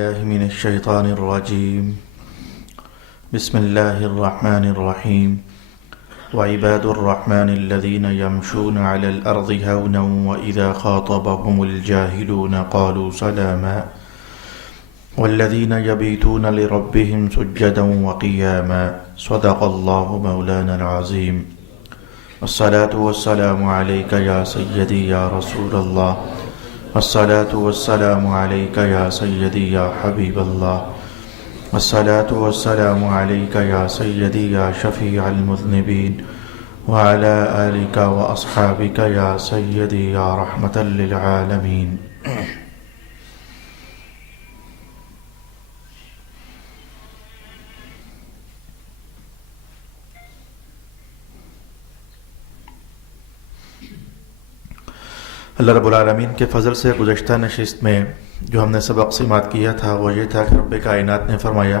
الله من الشيطان الرجيم. بسم الله الرحمن الرحيم. وعباد الرحمن الذين يمشون على الأرض هونا وإذا خاطبهم الجاهلون قالوا سلاما والذين يبيتون لربهم سجدا وقياما. صدق الله مولانا العظيم. والصلاة والسلام عليك يا سيدي يا رسول الله. والصلاة والسلام عليك يا سيدي يا حبيب الله. والصلاة والسلام عليك يا سيدي يا شفيع المذنبين وعلى آلك وأصحابك يا سيدي يا رحمة للعالمين. اللہ رب العالمین کے فضل سے گزشتہ نشست میں جو ہم نے سبق سماعت کیا تھا وہ یہ تھا کہ رب کائنات نے فرمایا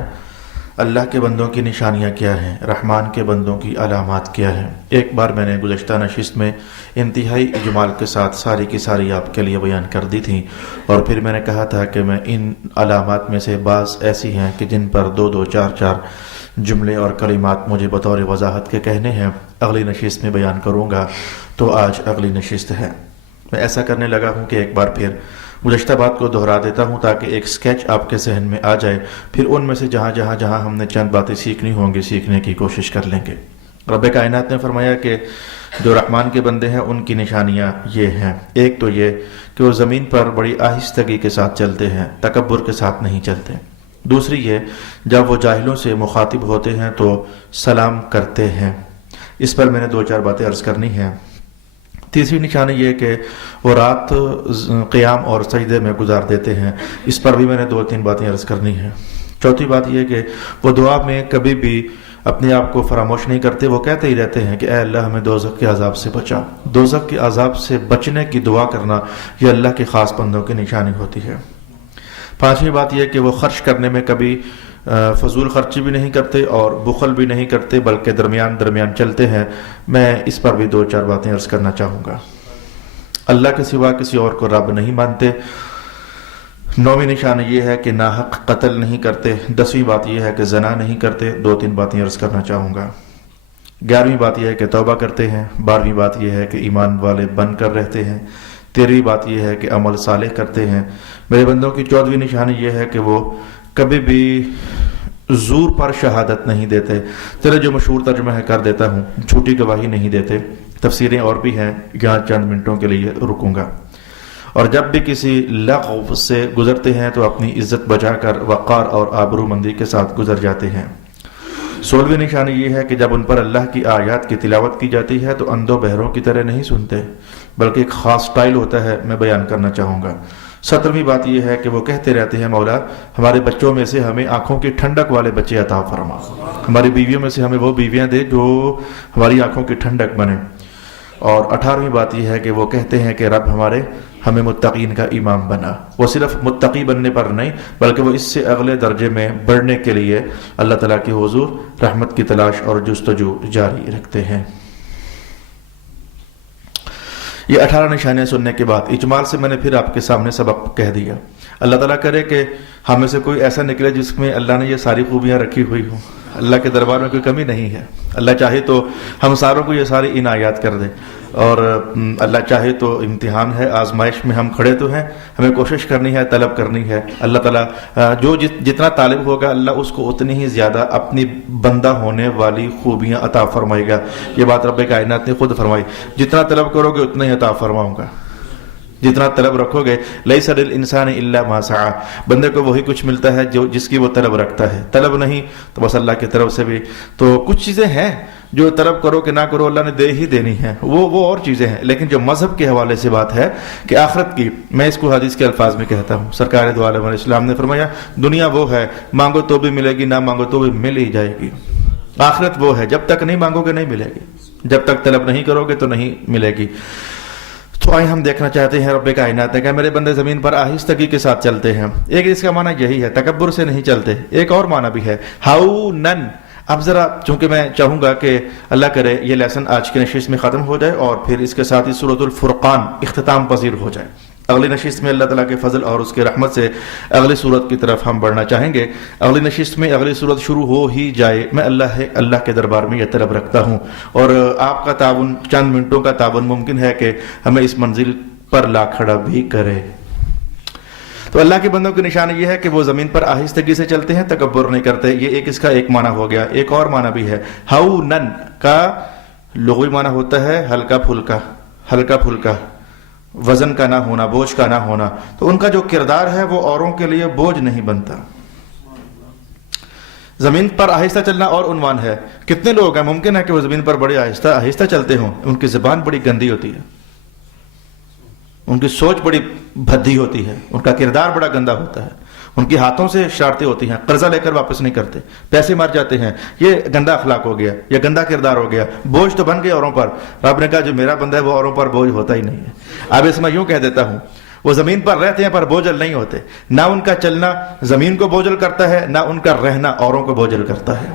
اللہ کے بندوں کی نشانیاں کیا ہیں، رحمان کے بندوں کی علامات کیا ہیں۔ ایک بار میں نے گزشتہ نشست میں انتہائی اجمال کے ساتھ ساری کی ساری آپ کے لیے بیان کر دی تھی، اور پھر میں نے کہا تھا کہ میں ان علامات میں سے بعض ایسی ہیں کہ جن پر دو چار جملے اور کلمات مجھے بطور وضاحت کے کہنے ہیں، اگلی نشست میں بیان کروں گا۔ تو آج اگلی نشست ہے۔ میں ایسا کرنے لگا ہوں کہ ایک بار پھر گزشتہ بات کو دہرا دیتا ہوں تاکہ ایک سکیچ آپ کے ذہن میں آ جائے، پھر ان میں سے جہاں ہم نے چند باتیں سیکھنی ہوں گی سیکھنے کی کوشش کر لیں گے۔ رب کائنات نے فرمایا کہ جو رحمان کے بندے ہیں ان کی نشانیاں یہ ہیں۔ ایک تو یہ کہ وہ زمین پر بڑی آہستگی کے ساتھ چلتے ہیں، تکبر کے ساتھ نہیں چلتے۔ دوسری یہ جب وہ جاہلوں سے مخاطب ہوتے ہیں تو سلام کرتے ہیں۔ اس پر میں نے 2-4 باتیں عرض کرنی ہیں۔ تیسری نشانی یہ کہ وہ رات قیام اور سجدے میں گزار دیتے ہیں، اس پر بھی میں نے 2-3 باتیں عرض کرنی ہیں۔ چوتھی بات یہ کہ وہ دعا میں کبھی بھی اپنے آپ کو فراموش نہیں کرتے، وہ کہتے ہی رہتے ہیں کہ اے اللہ ہمیں دوزخ کے عذاب سے بچا۔ دوزخ کے عذاب سے بچنے کی دعا کرنا یہ اللہ کے خاص بندوں کی نشانی ہوتی ہے۔ پانچویں بات یہ کہ وہ خرچ کرنے میں کبھی فضول خرچی بھی نہیں کرتے اور بخل بھی نہیں کرتے، بلکہ درمیان چلتے ہیں۔ میں اس پر بھی 2-4 باتیں عرض کرنا چاہوں گا۔ اللہ کے سوا کسی اور کو رب نہیں مانتے۔ 9ویں نشانی یہ ہے کہ ناحق قتل نہیں کرتے۔ 10ویں بات یہ ہے کہ زنا نہیں کرتے۔ 2-3 باتیں عرض کرنا چاہوں گا۔ 11ویں بات یہ ہے کہ توبہ کرتے ہیں۔ 12ویں بات یہ ہے کہ ایمان والے بن کر رہتے ہیں۔ 13ویں بات یہ ہے کہ عمل صالح کرتے ہیں۔ میرے بندوں کی 14ویں نشانی یہ ہے کہ وہ کبھی بھی زور پر شہادت نہیں دیتے۔ چلے جو مشہور ترجمہ ہے کر دیتا ہوں، جھوٹی گواہی نہیں دیتے۔ تفسیریں اور بھی ہیں، یہاں چند منٹوں کے لیے رکوں گا۔ اور جب بھی کسی لغو سے گزرتے ہیں تو اپنی عزت بچا کر وقار اور آبرو مندی کے ساتھ گزر جاتے ہیں۔ 16ویں نشانی یہ ہے کہ جب ان پر اللہ کی آیات کی تلاوت کی جاتی ہے تو اندھوں بہروں کی طرح نہیں سنتے، بلکہ ایک خاص سٹائل ہوتا ہے، میں بیان کرنا چاہوں گا۔ 17ویں بات یہ ہے کہ وہ کہتے رہتے ہیں مولا ہمارے بچوں میں سے ہمیں آنکھوں کی ٹھنڈک والے بچے عطا فرما، ہماری بیویوں میں سے ہمیں وہ بیویاں دے جو ہماری آنکھوں کی ٹھنڈک بنے۔ اور 18ویں بات یہ ہے کہ وہ کہتے ہیں کہ رب ہمیں متقین کا امام بنا۔ وہ صرف متقی بننے پر نہیں بلکہ وہ اس سے اگلے درجے میں بڑھنے کے لیے اللہ تعالیٰ کی حضور رحمت کی تلاش اور جستجو جاری رکھتے ہیں۔ یہ 18 نشانیاں سننے کے بعد اجمال سے میں نے پھر آپ کے سامنے سبق کہہ دیا۔ اللہ تعالیٰ کرے کہ ہم میں سے کوئی ایسا نکلے جس میں اللہ نے یہ ساری خوبیاں رکھی ہوئی ہوں۔ اللہ کے دربار میں کوئی کمی نہیں ہے۔ اللہ چاہے تو ہم ساروں کو یہ ساری عنایات کر دے، اور اللہ چاہے تو امتحان ہے، آزمائش میں ہم کھڑے تو ہیں، ہمیں کوشش کرنی ہے، طلب کرنی ہے۔ اللہ تعالیٰ جو جتنا طالب ہوگا اللہ اس کو اتنی ہی زیادہ اپنی بندہ ہونے والی خوبیاں عطا فرمائے گا۔ یہ بات رب کائنات نے خود فرمائی، جتنا طلب کرو گے اتنا ہی عطا فرماؤں گا، جتنا طلب رکھو گے۔ لیس للانسان الا ما سعى، بندے کو وہی کچھ ملتا ہے جو جس کی وہ طلب رکھتا ہے۔ طلب نہیں تو بس اللہ کی طرف سے بھی تو کچھ چیزیں ہیں جو طلب کرو کہ نہ کرو اللہ نے دے ہی دینی ہے، وہ اور چیزیں ہیں۔ لیکن جو مذہب کے حوالے سے بات ہے کہ آخرت کی، میں اس کو حدیث کے الفاظ میں کہتا ہوں، سرکار دو عالم علیہ السلام نے فرمایا دنیا وہ ہے مانگو تو بھی ملے گی، نہ مانگو تو بھی مل ہی جائے گی۔ آخرت وہ ہے جب تک نہیں مانگو گے نہیں ملے گی، جب تک طلب نہیں کرو گے تو نہیں ملے گی۔ تو آئے ہم دیکھنا چاہتے ہیں رب کائنات نے کہ میرے بندے زمین پر آہستگی کے ساتھ چلتے ہیں۔ ایک اس کا معنی یہی ہے، تکبر سے نہیں چلتے۔ ایک اور معنی بھی ہے ہاؤنن۔ اب ذرا چونکہ میں چاہوں گا کہ اللہ کرے یہ لیسن آج کے نشست میں ختم ہو جائے اور پھر اس کے ساتھ ہی سورۃ الفرقان اختتام پذیر ہو جائے۔ اگلی نشست میں اللہ تعالیٰ کے فضل اور اس کے رحمت سے اگلی صورت کی طرف ہم بڑھنا چاہیں گے. اگلی نشست میں اگلی صورت شروع ہو ہی جائے میں اللہ کے دربار میں یہ طلب رکھتا ہوں، اور آپ کا تعاون، چند منٹوں کا تعاون ممکن ہے کہ ہمیں اس منزل پر لا کھڑا بھی کرے. تو اللہ کے بندوں کی نشانی یہ ہے کہ وہ زمین پر آہستگی سے چلتے ہیں، تکبر نہیں کرتے. یہ اس کا ایک معنی ہو گیا. ایک اور معنی بھی ہے. ہونن کا لغوی معنی ہوتا ہے ہلکا پھلکا، ہلکا پھلکا، وزن کا نہ ہونا، بوجھ کا نہ ہونا. تو ان کا جو کردار ہے وہ اوروں کے لیے بوجھ نہیں بنتا. زمین پر آہستہ چلنا اور عنوان ہے. کتنے لوگ ہیں ممکن ہے کہ وہ زمین پر بڑے آہستہ چلتے ہوں، ان کی زبان بڑی گندی ہوتی ہے، ان کی سوچ بڑی بھدی ہوتی ہے، ان کا کردار بڑا گندا ہوتا ہے، ان کی ہاتھوں سے شرارتیں ہوتی ہیں، قرضہ لے کر واپس نہیں کرتے، پیسے مار جاتے ہیں. یہ گندا اخلاق ہو گیا، یہ گندا کردار ہو گیا. بوجھ تو بن گئے اوروں پر. رب نے کہا جو میرا بندہ ہے وہ اوروں پر بوجھ ہوتا ہی نہیں ہے. اب اس میں یوں کہہ دیتا ہوں، وہ زمین پر رہتے ہیں پر بوجھل نہیں ہوتے. نہ ان کا چلنا زمین کو بوجھل کرتا ہے، نہ ان کا رہنا اوروں کو بوجھل کرتا ہے.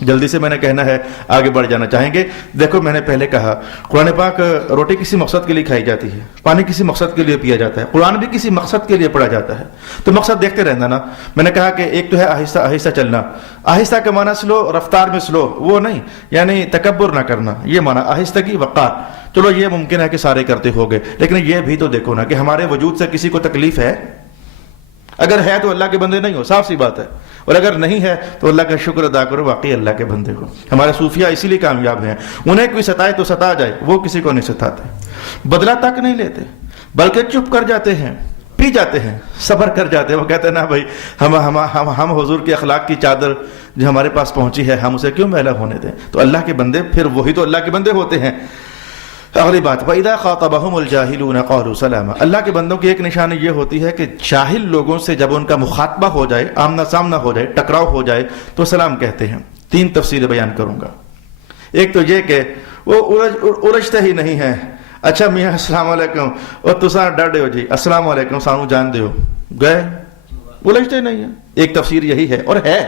جلدی سے میں نے کہنا ہے، آگے بڑھ جانا چاہیں گے. دیکھو میں نے پہلے کہا قرآن پاک روٹی کسی مقصد کے لیے کھائی جاتی ہے، پانی کسی مقصد کے لیے پیا جاتا ہے، قرآن بھی کسی مقصد کے لیے پڑھا جاتا ہے. تو مقصد دیکھتے رہنا نا. میں نے کہا کہ ایک تو ہے آہستہ آہستہ چلنا. آہستہ کا معنی سلو، رفتار میں سلو وہ نہیں، یعنی تکبر نہ کرنا، یہ معنی آہستگی وقار. چلو یہ ممکن ہے کہ سارے کرتے ہو گئے، لیکن یہ بھی تو دیکھو نا کہ ہمارے وجود سے کسی کو تکلیف ہے. اگر ہے تو اللہ کے بندے نہیں ہو، صاف سی بات ہے. اور اگر نہیں ہے تو اللہ کا شکر ادا کرو، واقعی اللہ کے بندے ہو. ہمارے صوفیہ اسی لیے کامیاب ہیں. انہیں کوئی ستائے تو ستا جائے، وہ کسی کو نہیں ستاتے، بدلہ تک نہیں لیتے، بلکہ چپ کر جاتے ہیں، پی جاتے ہیں، صبر کر جاتے ہیں. وہ کہتے ہیں نا بھائی ہم حضور کی اخلاق کی چادر جو ہمارے پاس پہنچی ہے ہم اسے کیوں میلا ہونے دیں. تو اللہ کے بندے پھر وہی تو اللہ کے بندے ہوتے ہیں. اگلی بات، وَإِذَا خَاطَبَهُمُ الْجَاهِلُونَ قَالُوا سَلَامًا. اللہ کے بندوں کی ایک نشانی یہ ہوتی ہے کہ جاہل لوگوں سے جب ان کا مخاطبہ ہو جائے، آمنا سامنا ہو جائے، ٹکراؤ ہو جائے تو سلام کہتے ہیں. 3 تفصیلیں بیان کروں گا. ایک تو یہ کہ وہ الجھتے ہی نہیں ہیں. اچھا میاں السلام علیکم، اور تساں ڈاڈے ہو جی السلام علیکم، سانو جان دیو، گئے، الجھتے نہیں ہیں. ایک تفسیر یہی ہے. اور ہے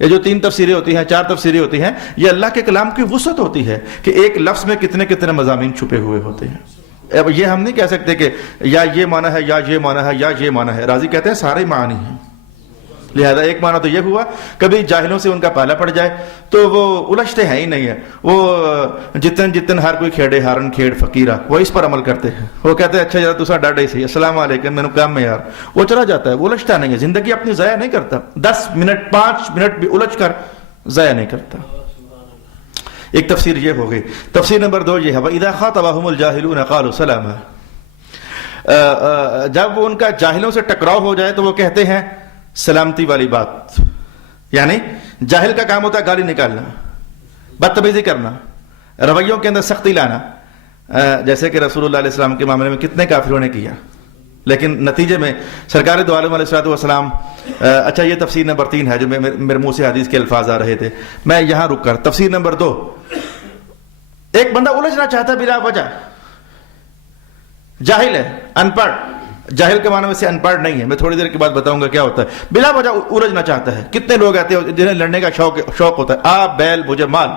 یہ جو 3 تفسیریں ہوتی ہیں، 4 تفسیریں ہوتی ہیں، یہ اللہ کے کلام کی وسعت ہوتی ہے کہ ایک لفظ میں کتنے کتنے مضامین چھپے ہوئے ہوتے ہیں. اب یہ ہم نہیں کہہ سکتے کہ یا یہ معنی ہے یا یہ معنی ہے یا یہ معنی ہے. راضی کہتے ہیں سارے معنی ہیں. لہذا ایک معنی تو یہ ہوا، کبھی جاہلوں سے ان کا پالا پڑ جائے تو وہ الجھتے ہیں ہی نہیں ہے. وہ جتن ہر کوئی کھیڑے ہارن کھیڑ فقیرہ، وہ اس پر عمل کرتے ہیں. وہ کہتے ہیں اچھا یار تسا ڈاڈے سی السلام علیکم، میں نے کام میں یار، وہ چلا جاتا ہے. وہ الجھتا نہیں ہے، زندگی اپنی ضائع نہیں کرتا. 10 منٹ 5 منٹ بھی الجھ کر ضائع نہیں کرتا. ایک تفسیر یہ ہو گئی. تفسیر نمبر 2 یہ ہے، وَإِذَا خَاطَبَهُمُ الْجَاهِلُونَ قَالُوا سَلَامًا. جب ان کا جاہلوں سے ٹکراؤ ہو جائے تو وہ کہتے ہیں سلامتی والی بات. یعنی جاہل کا کام ہوتا ہے گالی نکالنا، بدتمیزی کرنا، رویوں کے اندر سختی لانا، جیسے کہ رسول اللہ علیہ السلام کے معاملے میں کتنے کافروں نے کیا. لیکن نتیجے میں سرکار دو عالم علیہ السلام. اچھا یہ تفسیر نمبر 3 ہے جو میرے منہ سے حدیث کے الفاظ آ رہے تھے، میں یہاں رک کر. تفسیر نمبر 2، ایک بندہ الجھنا چاہتا ہے بلا وجہ، جاہل ہے، ان پڑھ. جاہل کے معنی ویسے ان پڑھ نہیں ہے، میں تھوڑی دیر کے بعد بتاؤں گا کیا ہوتا ہے. بلا وجہ الجھنا چاہتا ہے. کتنے لوگ آتے ہیں جنہیں لڑنے کا شوق ہوتا ہے، آپ بیل مجھے مال،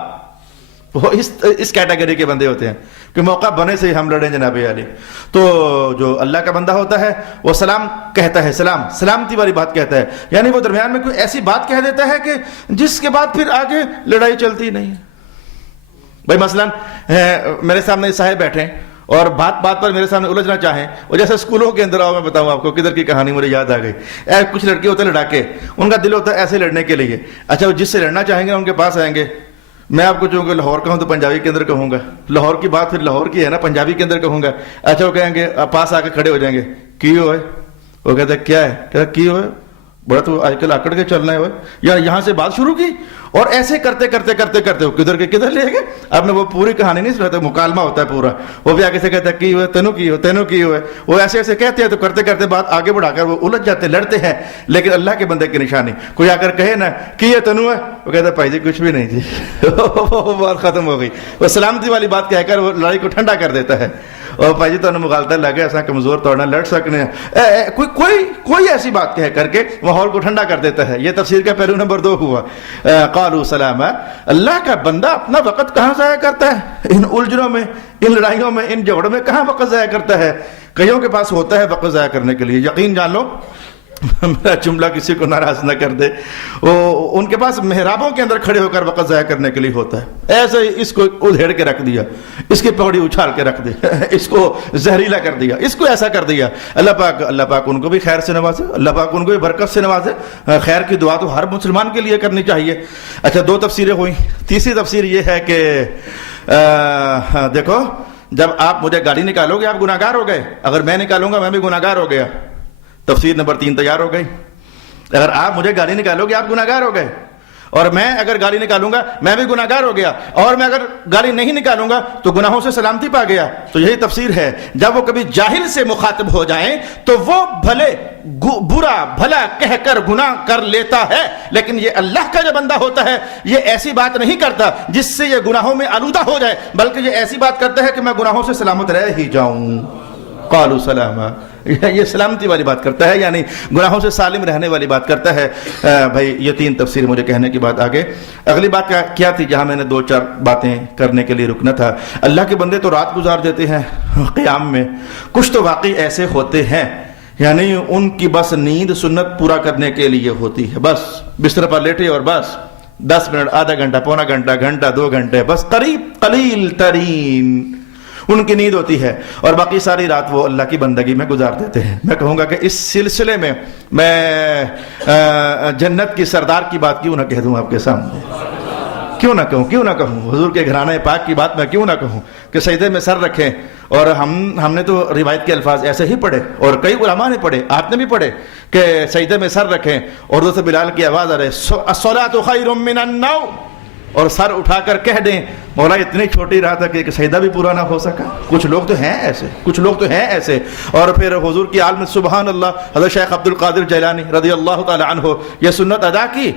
وہ اس کیٹیگری کے بندے ہوتے ہیں کہ موقع بنے سے ہی ہم لڑیں جناب علی. تو جو اللہ کا بندہ ہوتا ہے وہ سلام کہتا ہے، سلامتی والی بات کہتا ہے. یعنی وہ درمیان میں کوئی ایسی بات کہہ دیتا ہے کہ جس کے بعد پھر آگے لڑائی چلتی نہیں. بھائی مثلاً میرے سامنے صاحب بیٹھے اور بات پر میرے سامنے الجھنا چاہیں، اور جیسے اسکولوں کے اندر آؤ، میں بتاؤں آپ کو کدھر کی کہانی مجھے یاد آ گئی. کچھ لڑکے ہوتے ہیں لڑاکے، ان کا دل ہوتا ہے ایسے لڑنے کے لیے. اچھا وہ جس سے لڑنا چاہیں گے ان کے پاس آئیں گے. میں آپ کو چونکہ لاہور کا ہوں تو پنجابی کے اندر کہوں گا، لاہور کی بات پھر لاہور کی ہے نا، پنجابی کے اندر کہوں گا. اچھا وہ کہیں گے پاس آ کے کھڑے ہو جائیں گے، کی ہوئے؟ وہ کہتے ہیں کیا ہے؟ کہتا کی ہوئے؟ بڑا تو آج کل آکڑ کے چلنا ہے. یا یہاں سے بات شروع کی اور ایسے کرتے وہ کدھر کے کدھر لے گئے. اب میں وہ پوری کہانی نہیں سناتا، مکالمہ ہوتا ہے پورا. وہ بھی آگے سے کہتا ہے کی ہوئے، تینوں کی ہوئے. وہ ایسے کہتے ہیں تو کرتے بات آگے بڑھا کر وہ الجھ جاتے، لڑتے ہیں. لیکن اللہ کے بندے کی نشانی، کوئی آ کر کہے نا کی ہے تینوں ہے، وہ کہتا ہے بھائی جی کچھ بھی نہیں جی، بات ختم ہو گئی. وہ سلامتی والی بات کہہ کر وہ لڑائی کو ٹھنڈا کر دیتا ہے. اور بھائی جی تمہیں مغالطہ لگے ایسا کمزور توڑنا لڑ سکنے کوئی ایسی بات کہہ کر کے ماحول کو ٹھنڈا کر دیتا ہے. یہ تفسیر کا پہلو نمبر 2 ہوا. قالوا سلاما. اللہ کا بندہ اپنا وقت کہاں ضائع کرتا ہے؟ ان الجھنوں میں، ان لڑائیوں میں، ان جھگڑوں میں کہاں وقت ضائع کرتا ہے؟ کئیوں کے پاس ہوتا ہے وقت ضائع کرنے کے لیے. یقین جان لو میرا جملہ کسی کو ناراض نہ کر دے، ان کے پاس محرابوں کے اندر کھڑے ہو کر وقت ضائع کرنے کے لیے ہوتا ہے. ایسے ہی اس کو ادھیڑ کے رکھ دیا، اس کی پگڑی اچھال کے رکھ دی، اس کو زہریلا کر دیا، اس کو ایسا کر دیا. اللہ پاک ان کو بھی خیر سے نوازے، اللہ پاک ان کو بھی برکت سے نوازے. خیر کی دعا تو ہر مسلمان کے لیے کرنی چاہیے. اچھا 2 تفسیریں ہوئیں. تیسری تفسیر یہ ہے کہ دیکھو جب آپ مجھے گالی نکالو گے آپ گناہ گار ہو گئے، اگر میں نکالوں گا میں بھی گناہ گار ہو گیا. تفسیر نمبر 3 تیار ہو گئی. اگر آپ مجھے گالی نکالو گے آپ گناہ گار ہو گئے، اور میں اگر گالی نکالوں گا میں بھی گناہ گار ہو گیا، اور میں اگر گالی نہیں نکالوں گا تو گناہوں سے سلامتی پا گیا. تو یہی تفسیر ہے. جب وہ کبھی جاہل سے مخاطب ہو جائیں تو وہ بھلے برا بھلا کہہ کر گناہ کر لیتا ہے، لیکن یہ اللہ کا جو بندہ ہوتا ہے یہ ایسی بات نہیں کرتا جس سے یہ گناہوں میں آلودہ ہو جائے، بلکہ یہ ایسی بات کرتا ہے کہ میں گناہوں سے سلامت رہ ہی جاؤں. قالوا سلاما. یہ سلامتی والی بات کرتا ہے، یعنی گناہوں سے سالم رہنے والی بات کرتا ہے. بھائی یہ 3 تفسیر مجھے کہنے کی بات. آگے اگلی بات کیا تھی جہاں میں نے 2-4 باتیں کرنے کے لیے رکنا تھا. اللہ کے بندے تو رات گزار دیتے ہیں قیام میں. کچھ تو واقعی ایسے ہوتے ہیں یعنی ان کی بس نیند سنت پورا کرنے کے لیے ہوتی ہے، بس بستر پر لیٹے اور بس 10 منٹ، آدھا گھنٹہ، پونا گھنٹہ، 2 گھنٹے، بس قلیل ترین ان کی نیند ہوتی ہے، اور باقی ساری رات وہ اللہ کی بندگی میں گزار دیتے ہیں. میں کہوں گا کہ اس سلسلے میں میں جنت کی سردار کی بات کیوں نہ کہہ دوں آپ کے سامنے، کیوں نہ کہوں حضور کے گھرانے پاک کی بات میں کیوں نہ کہوں کہ سجدے میں سر رکھیں. اور ہم نے تو روایت کے الفاظ ایسے ہی پڑھے اور کئی علماء نے پڑھے، آپ نے بھی پڑھے کہ سجدے میں سر رکھیں. اردو سے بلال کی آواز آ رہے الصلاۃ خیر من النوم، اور سر اٹھا کر کہہ دیں مولا اتنی چھوٹی رات ہے کہ ایک سجدہ بھی پورا نہ ہو سکا. کچھ لوگ تو ہیں ایسے. اور پھر حضور کی عالم سبحان اللہ حضرت شیخ عبد القادر جیلانی رضی اللہ تعالی عنہ یہ سنت ادا کی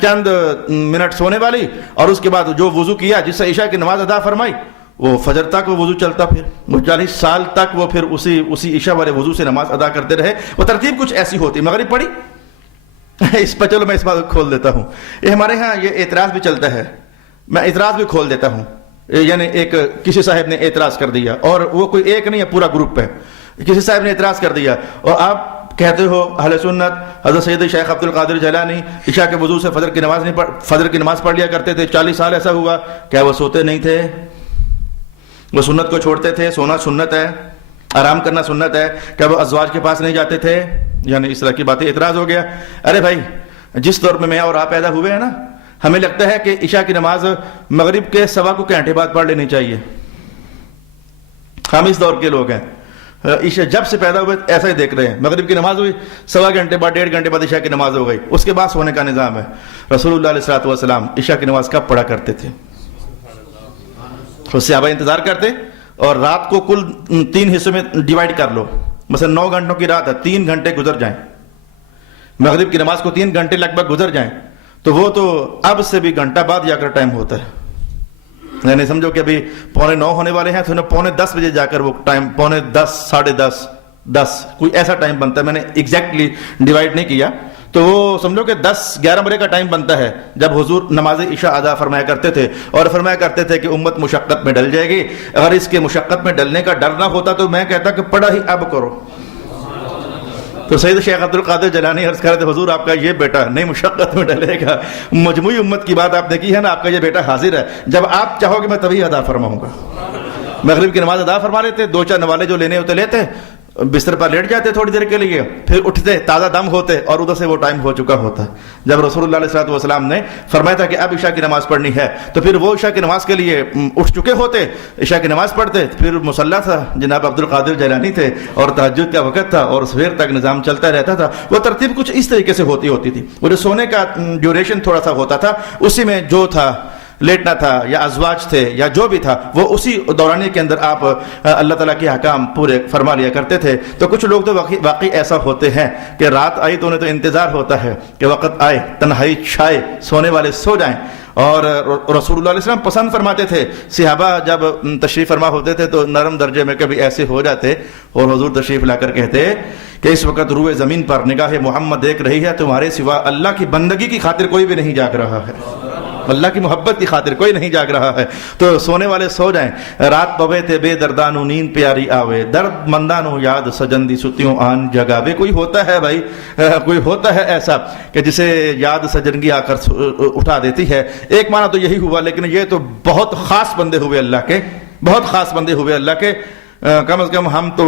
چند منٹ سونے والی، اور اس کے بعد جو وضو کیا جس سے عشاء کی نماز ادا فرمائی وہ فجر تک وہ وضو چلتا، پھر وہ 40 سال تک وہ پھر اسی عشاء والے وضو سے نماز ادا کرتے رہے. وہ ترتیب کچھ ایسی ہوتی. مغرب پڑھی اس پر، چلو میں اس بات کو کھول دیتا ہوں. یہ ہمارے ہاں یہ اعتراض بھی چلتا ہے، میں اعتراض بھی کھول دیتا ہوں. یعنی ایک کسی صاحب نے اعتراض کر دیا، اور وہ کوئی ایک نہیں ہے پورا گروپ ہے. کسی صاحب نے اعتراض کر دیا اور آپ کہتے ہو اہل سنت حضرت سید شیخ عبد القادر جیلانی عشاء کے وضو سے فجر کی نماز پڑھ لیا کرتے تھے. 40 سال ایسا ہوا. کیا وہ سوتے نہیں تھے؟ وہ سنت کو چھوڑتے تھے؟ سونا سنت ہے، آرام کرنا سنت ہے. کیا وہ ازواج کے پاس نہیں جاتے تھے؟ یعنی اس طرح کی باتیں. اعتراض ہو گیا. ارے بھائی جس دور میں اور آپ پیدا ہوئے ہیں نا، ہمیں لگتا ہے کہ عشاء کی نماز مغرب کے 1.25 گھنٹے بعد پڑھ لینی چاہیے. ہم اس دور کے لوگ ہیں، عشاء جب سے پیدا ہوئے ایسا ہی دیکھ رہے ہیں. مغرب کی نماز ہوئی 1.25 گھنٹے بعد، 1.5 گھنٹے بعد عشاء کی نماز ہو گئی، اس کے بعد سونے کا نظام ہے. رسول اللہ علیہ الصلوۃ والسلام عشاء کی نماز کب پڑھا کرتے تھے؟ صحابہ انتظار کرتے، اور رات کو کل 3 حصوں میں ڈیوائیڈ کر لو. مثلا 9 گھنٹوں کی رات ہے، 3 گھنٹے گزر جائیں، مغرب کی نماز کو 3 گھنٹے لگ بھگ گزر جائیں، تو وہ تو اب سے بھی گھنٹہ بعد جا کر ٹائم ہوتا ہے. یعنی سمجھو کہ ابھی 9:15 ہونے والے ہیں تو 9:45 بجے جا کر وہ ٹائم 9:10 10:30 10 کوئی ایسا ٹائم بنتا ہے. میں نے ایگزیکٹلی ڈیوائیڈ نہیں کیا، تو وہ سمجھو کہ 10-11 بجے کا ٹائم بنتا ہے جب حضور نماز عشاء ادا فرمایا کرتے تھے. اور فرمایا کرتے تھے کہ امت مشقت میں ڈل جائے گی، اگر اس کے مشقت میں ڈلنے کا ڈر نہ ہوتا تو میں کہتا کہ پڑھا ہی اب کرو. تو سید شیخ عبد القادر جیلانی عرض کر رہے تھے حضور آپ کا یہ بیٹا نہیں مشقت میں ڈلے گا، مجموعی امت کی بات آپ نے کی ہے نا، آپ کا یہ بیٹا حاضر ہے، جب آپ چاہو گے میں تبھی ادا فرماؤں گا. مغرب کی نماز ادا فرما لیتے، 2-4 نوالے جو لینے ہوتے لیتے، بستر پر لیٹ جاتے تھوڑی دیر کے لیے، پھر اٹھتے تازہ دم ہوتے، اور ادھر سے وہ ٹائم ہو چکا ہوتا. جب رسول اللہ علیہ الصلوۃ والسلام نے فرمایا تھا کہ اب عشاء کی نماز پڑھنی ہے، تو پھر وہ عشاء کی نماز کے لیے اٹھ چکے ہوتے، عشاء کی نماز پڑھتے، پھر مصلی تھا، جناب عبد القادر جیلانی تھے، اور تہجد کا وقت تھا، اور سویر تک نظام چلتا رہتا تھا. وہ ترتیب کچھ اس طریقے سے ہوتی تھی. وہ جو سونے کا ڈیوریشن تھوڑا سا ہوتا تھا، اسی میں جو تھا لیٹنا تھا یا ازواج تھے یا جو بھی تھا، وہ اسی دورانی کے اندر آپ اللہ تعالیٰ کے احکام پورے فرما لیا کرتے تھے. تو کچھ لوگ تو واقعی ایسا ہوتے ہیں کہ رات آئی تو انہیں تو انتظار ہوتا ہے کہ وقت آئے، تنہائی چھائے، سونے والے سو جائیں، اور رسول اللہ علیہ وسلم پسند فرماتے تھے، صحابہ جب تشریف فرما ہوتے تھے تو نرم درجے میں کبھی ایسے ہو جاتے اور حضور تشریف لا کر کہتے کہ اس وقت روئے زمین پر نگاہ محمد دیکھ رہی ہے، تمہارے سوا اللہ کی بندگی کی خاطر کوئی بھی نہیں جاگ رہا ہے، اللہ کی محبت کی خاطر کوئی نہیں جاگ رہا ہے، تو سونے والے سو جائیں۔ رات پوے تے بے دردانو نیند پیاری آوے، درد مندانو یاد سجندی ستیوں آن جگاوے۔ کوئی ہوتا ہے بھائی، کوئی ہوتا ہے ایسا کہ جسے یاد سجنگی آ کر اٹھا دیتی ہے۔ ایک معنی تو یہی ہوا، لیکن یہ تو بہت خاص بندے ہوئے اللہ کے، بہت خاص بندے ہوئے اللہ کے۔ کم از کم ہم تو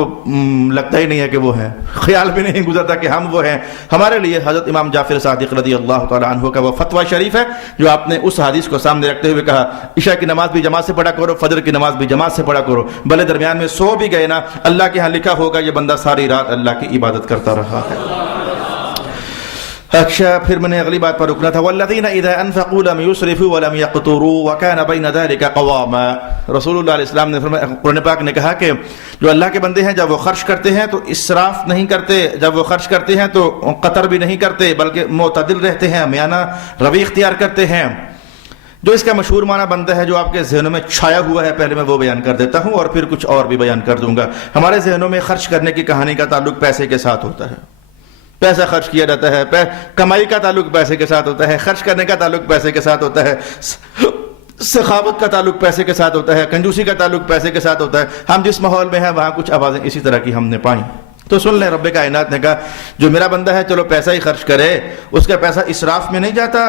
لگتا ہی نہیں ہے کہ وہ ہیں، خیال بھی نہیں گزرتا کہ ہم وہ ہیں۔ ہمارے لیے حضرت امام جعفر صادق رضی اللہ تعالیٰ عنہ کا وہ فتویٰ شریف ہے جو آپ نے اس حدیث کو سامنے رکھتے ہوئے کہا عشاء کی نماز بھی جماعت سے پڑھا کرو، فجر کی نماز بھی جماعت سے پڑھا کرو، بھلے درمیان میں سو بھی گئے نا، اللہ کے ہاں لکھا ہوگا یہ بندہ ساری رات اللہ کی عبادت کرتا رہا ہے۔ اچھا، پھر میں نے اگلی بات پر رکنا تھا، والذین اذا انفقوا لم یسرفوا ولم یقتروا وکان بین ذلک قواما۔ رسول اللہ علیہ السلام نے فرمایا، قرآن پاک نے کہا کہ جو اللہ کے بندے ہیں جب وہ خرچ کرتے ہیں تو اسراف نہیں کرتے، جب وہ خرچ کرتے ہیں تو قطر بھی نہیں کرتے، بلکہ معتدل رہتے ہیں، میانہ روی اختیار کرتے ہیں۔ جو اس کا مشہور معنی بنتا ہے جو آپ کے ذہنوں میں چھایا ہوا ہے، پہلے میں وہ بیان کر دیتا ہوں اور پھر کچھ اور بھی بیان کر دوں گا۔ ہمارے ذہنوں میں خرچ کرنے کی کہانی کا تعلق پیسے کے ساتھ ہوتا ہے، پیسہ خرچ کیا جاتا ہے، کمائی کا تعلق پیسے کے ساتھ ہوتا ہے، خرچ کرنے کا تعلق پیسے کے ساتھ ہوتا ہے، سخاوت کا تعلق پیسے کے ساتھ ہوتا ہے، کنجوسی کا تعلق پیسے کے ساتھ ہوتا ہے۔ ہم جس ماحول میں ہیں وہاں کچھ آوازیں اسی طرح کی ہم نے پائیں، تو سن لیں۔ رب کائنات نے کہا جو میرا بندہ ہے چلو پیسہ ہی خرچ کرے، اس کا پیسہ اسراف میں نہیں جاتا،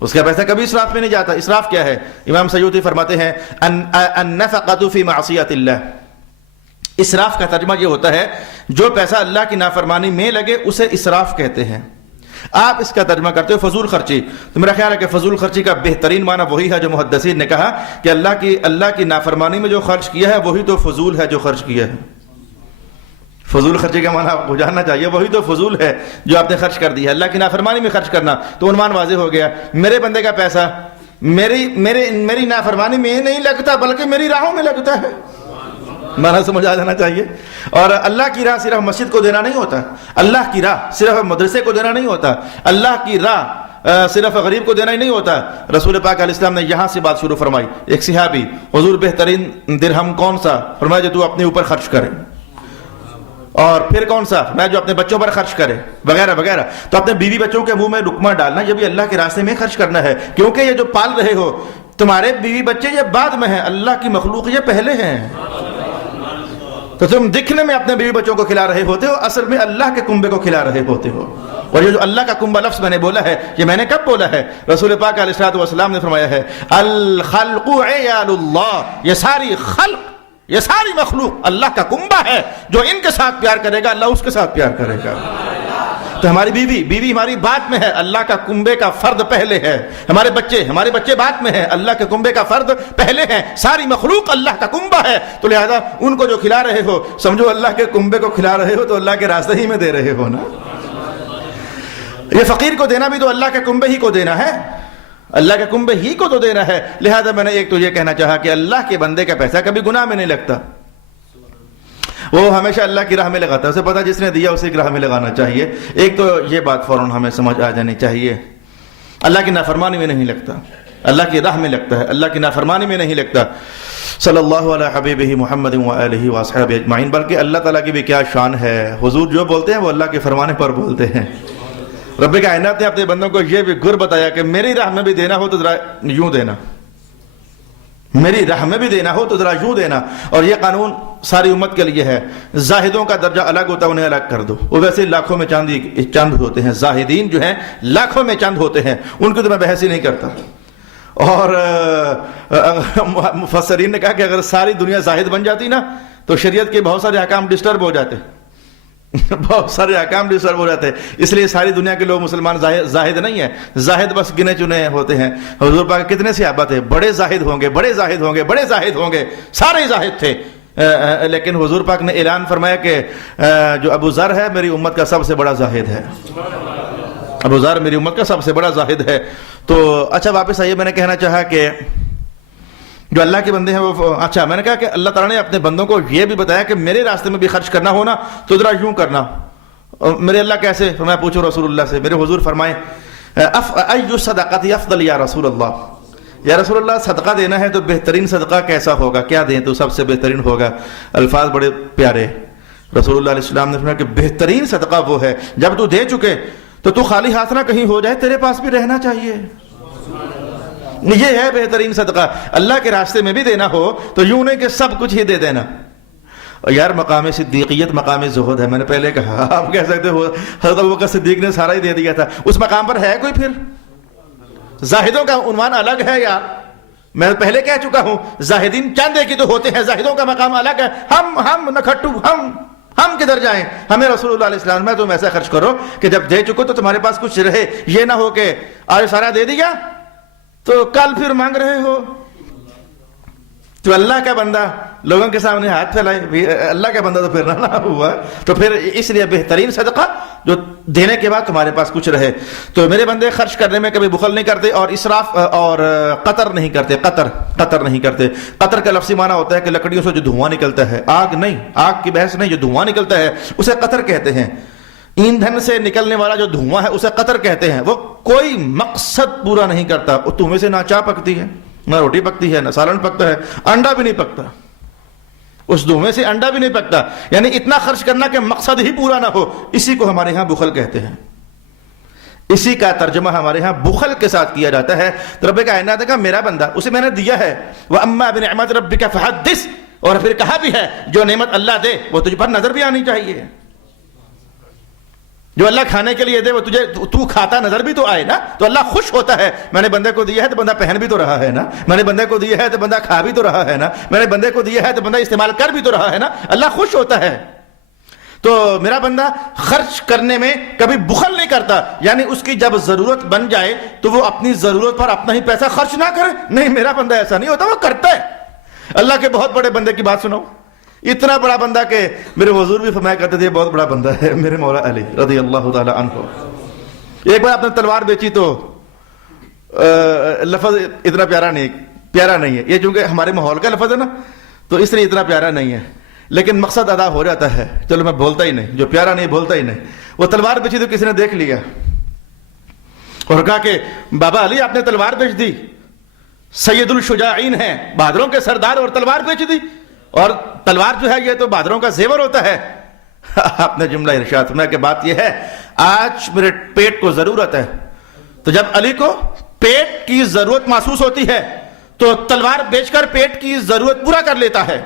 اس کا پیسہ کبھی اسراف میں نہیں جاتا۔ اسراف کیا ہے؟ امام سیوطی فرماتے ہیں النفقۃ فی معصیۃ اللہ۔ اسراف کا ترجمہ یہ ہوتا ہے جو پیسہ اللہ کی نافرمانی میں لگے اسے اسراف کہتے ہیں۔ آپ اس کا ترجمہ کرتے ہو فضول خرچی، تو میرا خیال ہے کہ فضول خرچی کا بہترین معنی وہی ہے جو محدثین نے کہا کہ اللہ کی نافرمانی میں جو خرچ کیا ہے وہی تو فضول ہے جو خرچ کیا ہے۔ فضول خرچی کا معنی آپ کو جاننا چاہیے، وہی تو فضول ہے جو آپ نے خرچ کر دیا ہے۔ اللہ کی نافرمانی میں خرچ کرنا تو عنوان واضح ہو گیا، میرے بندے کا پیسہ میری نافرمانی میں نہیں لگتا بلکہ میری راہوں میں لگتا ہے، معنی سمجھ آ جانا چاہیے۔ اور اللہ کی راہ صرف مسجد کو دینا نہیں ہوتا، اللہ کی راہ صرف مدرسے کو دینا نہیں ہوتا، اللہ کی راہ صرف غریب کو دینا ہی نہیں ہوتا۔ رسول پاک علیہ السلام نے یہاں سے بات شروع فرمائی۔ ایک صحابی، حضور بہترین درہم کون سا؟ فرمایا جو تو اپنے اوپر خرچ کرے۔ اور پھر کون سا؟ میں جو اپنے بچوں پر خرچ کرے، وغیرہ وغیرہ۔ تو اپنے بیوی بچوں کے منہ میں لقمہ ڈالنا یہ بھی اللہ کے راستے میں خرچ کرنا ہے، کیونکہ یہ جو پال رہے ہو تمہارے بیوی بچے یہ بعد میں ہیں، اللہ کی مخلوق یہ پہلے ہیں۔ تو تم دکھنے میں اپنے بیوی بچوں کو کھلا رہے ہوتے ہو، اصل میں اللہ کے کنبے کو کھلا رہے ہوتے ہو۔ اور یہ جو اللہ کا کنبہ لفظ میں نے بولا ہے یہ میں نے کب بولا ہے؟ رسول پاک علیہ الصلوۃ والسلام نے فرمایا ہے الخلق عیال اللہ، یہ ساری خلق، یہ ساری مخلوق اللہ کا کنبہ ہے، جو ان کے ساتھ پیار کرے گا اللہ اس کے ساتھ پیار کرے گا۔ تو ہماری بیوی ہماری بات میں ہے، اللہ کا کنبے کا فرد پہلے ہے۔ ہمارے بچے بات میں ہے، اللہ کے کنبے کا فرد پہلے ہے۔ ساری مخلوق اللہ کا کنبہ ہے، تو لہذا ان کو جو کھلا رہے ہو سمجھو اللہ کے کنبے کو کھلا رہے ہو، تو اللہ کے راستے ہی میں دے رہے ہو نا۔ یہ فقیر کو دینا بھی تو اللہ کے کنبے ہی کو دینا ہے، اللہ کے کنبے ہی کو تو دینا ہے۔ لہذا میں نے ایک تو یہ کہنا چاہا کہ اللہ کے بندے کا پیسہ کبھی گناہ میں نہیں لگتا، وہ ہمیشہ اللہ کی راہ میں لگاتا ہے، اسے پتا جس نے دیا اسی کی راہ میں لگانا چاہیے۔ ایک تو یہ بات فوراً ہمیں سمجھ آ جانی چاہیے، اللہ کی نافرمانی میں نہیں لگتا، اللہ کی راہ میں لگتا ہے، اللہ کی نافرمانی میں نہیں لگتا۔ صلی اللہ علیہ حبیبہ محمد وآلہ وصحبہ اجمعین۔ بلکہ اللہ تعالیٰ کی بھی کیا شان ہے، حضور جو بولتے ہیں وہ اللہ کے فرمانے پر بولتے ہیں۔ رب کائنات نے اپنے بندوں کو یہ بھی گر بتایا کہ میری راہ میں بھی دینا ہو تو ذرا یوں دینا، میری راہ میں بھی دینا ہو تو ذرا یوں دینا۔ اور یہ قانون ساری امت کے لیے ہے۔ زاہدوں کا درجہ الگ ہوتا ہے، انہیں الگ کر دو، وہ ویسے لاکھوں میں چند ہوتے ہیں، زاہدین جو ہیں لاکھوں میں چند ہوتے ہیں، ان کی تو میں بحث ہی نہیں کرتا۔ اور مفسرین نے کہا کہ اگر ساری دنیا زاہد بن جاتی نا تو شریعت کے بہت سارے احکام ڈسٹرب ہو جاتے، بہت سارے احکام ڈسٹرب ہو جاتے۔ اس لیے ساری دنیا کے لوگ مسلمان زاہد نہیں ہیں، زاہد بس گنے چنے ہوتے ہیں۔ حضور پاک کتنے صحابہ تھے بڑے زاہد ہوں گے، بڑے زاہد ہوں گے، بڑے زاہد ہوں گے، سارے زاہد تھے، لیکن حضور پاک نے اعلان فرمایا کہ جو ابو ذر ہے میری امت کا سب سے بڑا زاہد ہے، ابو ذر میری امت کا سب سے بڑا زاہد ہے۔ تو اچھا واپس آئیے، میں نے کہنا چاہا کہ جو اللہ کے بندے ہیں وہ، اچھا میں نے کہا کہ اللہ تعالیٰ نے اپنے بندوں کو یہ بھی بتایا کہ میرے راستے میں بھی خرچ کرنا ہونا تو ذرا یوں کرنا۔ میرے اللہ کیسے؟ میں پوچھو رسول اللہ سے۔ میرے حضور فرمائے ای صدقۃ افضل یا رسول اللہ، یا رسول اللہ صدقہ دینا ہے تو بہترین صدقہ کیسا ہوگا، کیا دیں تو سب سے بہترین ہوگا؟ الفاظ بڑے پیارے، رسول اللہ علیہ السلام نے فرمایا کہ بہترین صدقہ وہ ہے جب تو دے چکے تو خالی ہاتھ نہ کہیں ہو جائے، تیرے پاس بھی رہنا چاہیے، یہ ہے بہترین صدقہ۔ اللہ کے راستے میں بھی دینا ہو تو یوں نہیں کہ سب کچھ ہی دے دینا۔ اور یار مقام صدیقیت مقام زہد ہے، میں نے پہلے کہا، آپ کہہ سکتے ہو حضرت ابوبکر صدیق نے سارا ہی دے دیا تھا، اس مقام پر ہے کوئی؟ پھر زاہدوں کا عنوان الگ ہے یار، میں پہلے کہہ چکا ہوں، زاہدین چند ایک ہی تو ہوتے ہیں، زاہدوں کا مقام الگ ہے۔ ہم نکھٹو، ہم کدھر جائیں؟ ہمیں رسول اللہ علیہ السلام میں تم ایسا خرچ کرو کہ جب دے چکو تو تمہارے پاس کچھ رہے، یہ نہ ہو کہ آج سارا دے دیا تو کل پھر مانگ رہے ہو۔ تو اللہ کا بندہ لوگوں کے سامنے ہاتھ پھیلائے، اللہ کا بندہ تو پھر نہ ہوا، تو پھر اس لیے بہترین صدقہ جو دینے کے بعد تمہارے پاس کچھ رہے۔ تو میرے بندے خرچ کرنے میں کبھی بخل نہیں کرتے اور اسراف اور قطر نہیں کرتے، قطر نہیں کرتے۔ قطر کا لفظی معنی ہوتا ہے کہ لکڑیوں سے جو دھواں نکلتا ہے، آگ نہیں، آگ کی بحث نہیں، جو دھواں نکلتا ہے اسے قطر کہتے ہیں۔ ایندھن سے نکلنے والا جو دھواں ہے اسے قطر کہتے ہیں۔ وہ کوئی مقصد پورا نہیں کرتا، وہ دھوئیں سے نہ چاہ پکتی ہے، نہ روٹی پکتی ہے، نہ سالن پکتا ہے، انڈا بھی نہیں پکتا، اس دھوئیں سے انڈا بھی نہیں پکتا، یعنی اتنا خرچ کرنا کہ مقصد ہی پورا نہ ہو، اسی کو ہمارے ہاں بخل کہتے ہیں۔ اسی کا ترجمہ ہمارے ہاں بخل کے ساتھ کیا جاتا ہے۔ تو رب کائنات کا میرا بندہ، اسے میں نے دیا ہے، وَأَمَّا بِنِعْمَةِ رَبِّكَ فَحَدِّثْ، اور پھر کہا بھی ہے جو نعمت اللہ دے وہ تجھ پر نظر بھی آنی چاہیے، جو اللہ کھانے کے لیے دے وہ تجھے تو کھاتا نظر بھی تو آئے نا، تو اللہ خوش ہوتا ہے۔ میں نے بندے کو دیا ہے تو بندہ پہن بھی تو رہا ہے نا، میں نے بندے کو دیا ہے تو بندہ کھا بھی تو رہا ہے نا، میں نے بندے کو دیا ہے تو بندہ استعمال کر بھی تو رہا ہے نا، اللہ خوش ہوتا ہے۔ تو میرا بندہ خرچ کرنے میں کبھی بخل نہیں کرتا، یعنی اس کی جب ضرورت بن جائے تو وہ اپنی ضرورت پر اپنا ہی پیسہ خرچ نہ کرے، نہیں، میرا بندہ ایسا نہیں ہوتا، وہ کرتا ہے۔ اللہ کے بہت بڑے بندے کی بات سنو، اتنا بڑا بندہ کہ میرے حضور بھی فرمایا کرتے تھے یہ بہت بڑا بندہ ہے، میرے مولا علی رضی اللہ تعالی عنہ۔ ایک بار آپ نے تلوار بیچی تو لفظ اتنا پیارا نہیں ہے، یہ چونکہ ہمارے ماحول کا لفظ ہے نا تو اس لیے اتنا پیارا نہیں ہے، لیکن مقصد ادا ہو جاتا ہے، چلو میں بولتا ہی نہیں، جو پیارا نہیں بولتا ہی نہیں۔ وہ تلوار بیچی تو کسی نے دیکھ لیا اور کہا کہ بابا علی آپ نے تلوار بیچ دی، سید الشجاعین ہیں، بہادروں کے سردار، اور تلوار بیچ دی، اور تلوار جو ہے یہ تو بہادروں کا زیور ہوتا ہے۔ آپ نے جملہ ارشاد فرمایا کہ بات یہ ہے آج میرے پیٹ کو ضرورت ہے، تو جب علی کو پیٹ کی ضرورت محسوس ہوتی ہے تو تلوار بیچ کر پیٹ کی ضرورت پورا کر لیتا ہے،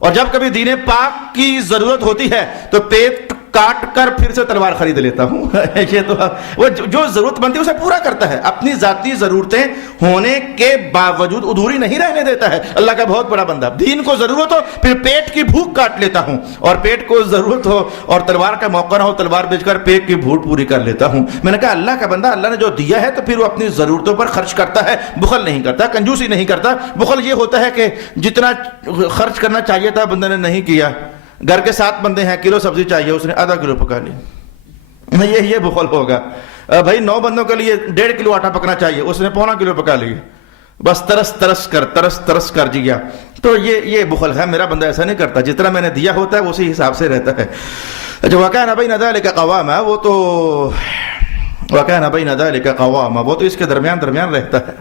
اور جب کبھی دین پاک کی ضرورت ہوتی ہے تو پیٹ کاٹ کر پھر سے تلوار خرید لیتا ہوں۔ یہ تو وہ جو ضرورت بنتی ہے اسے پورا کرتا ہے، اپنی ذاتی ضرورتیں ہونے کے باوجود ادھوری نہیں رہنے دیتا ہے۔ اللہ کا بہت بڑا بندہ، دین کو ضرورت ہو پھر پیٹ کی بھوک کاٹ لیتا ہوں، اور پیٹ کو ضرورت ہو اور تلوار کا موقع نہ ہو تلوار بیچ کر پیٹ کی بھوک پوری کر لیتا ہوں۔ میں نے کہا اللہ کا بندہ، اللہ نے جو دیا ہے تو پھر وہ اپنی ضرورتوں پر خرچ کرتا ہے، بخل نہیں کرتا، کنجوسی نہیں کرتا۔ بخل یہ ہوتا ہے کہ جتنا خرچ کرنا چاہیے تھا بندے نے نہیں کیا، گھر کے 7 بندے ہیں، کلو سبزی چاہیے، اس نے آدھا کلو پکا لی، یہ بخل ہوگا۔ بھائی 9 بندوں کے لیے 1.5 کلو آٹا پکنا چاہیے، اس نے 1.25 کلو پکا لیا، بس ترس کر جیا، تو یہ بخل ہے۔ میرا بندہ ایسا نہیں کرتا، جتنا میں نے دیا ہوتا ہے اسی حساب سے رہتا ہے۔ جو وَكَانَ بَيْنَ ذَلِكَ قَوَامًا، وہ تو اس کے درمیان رہتا ہے،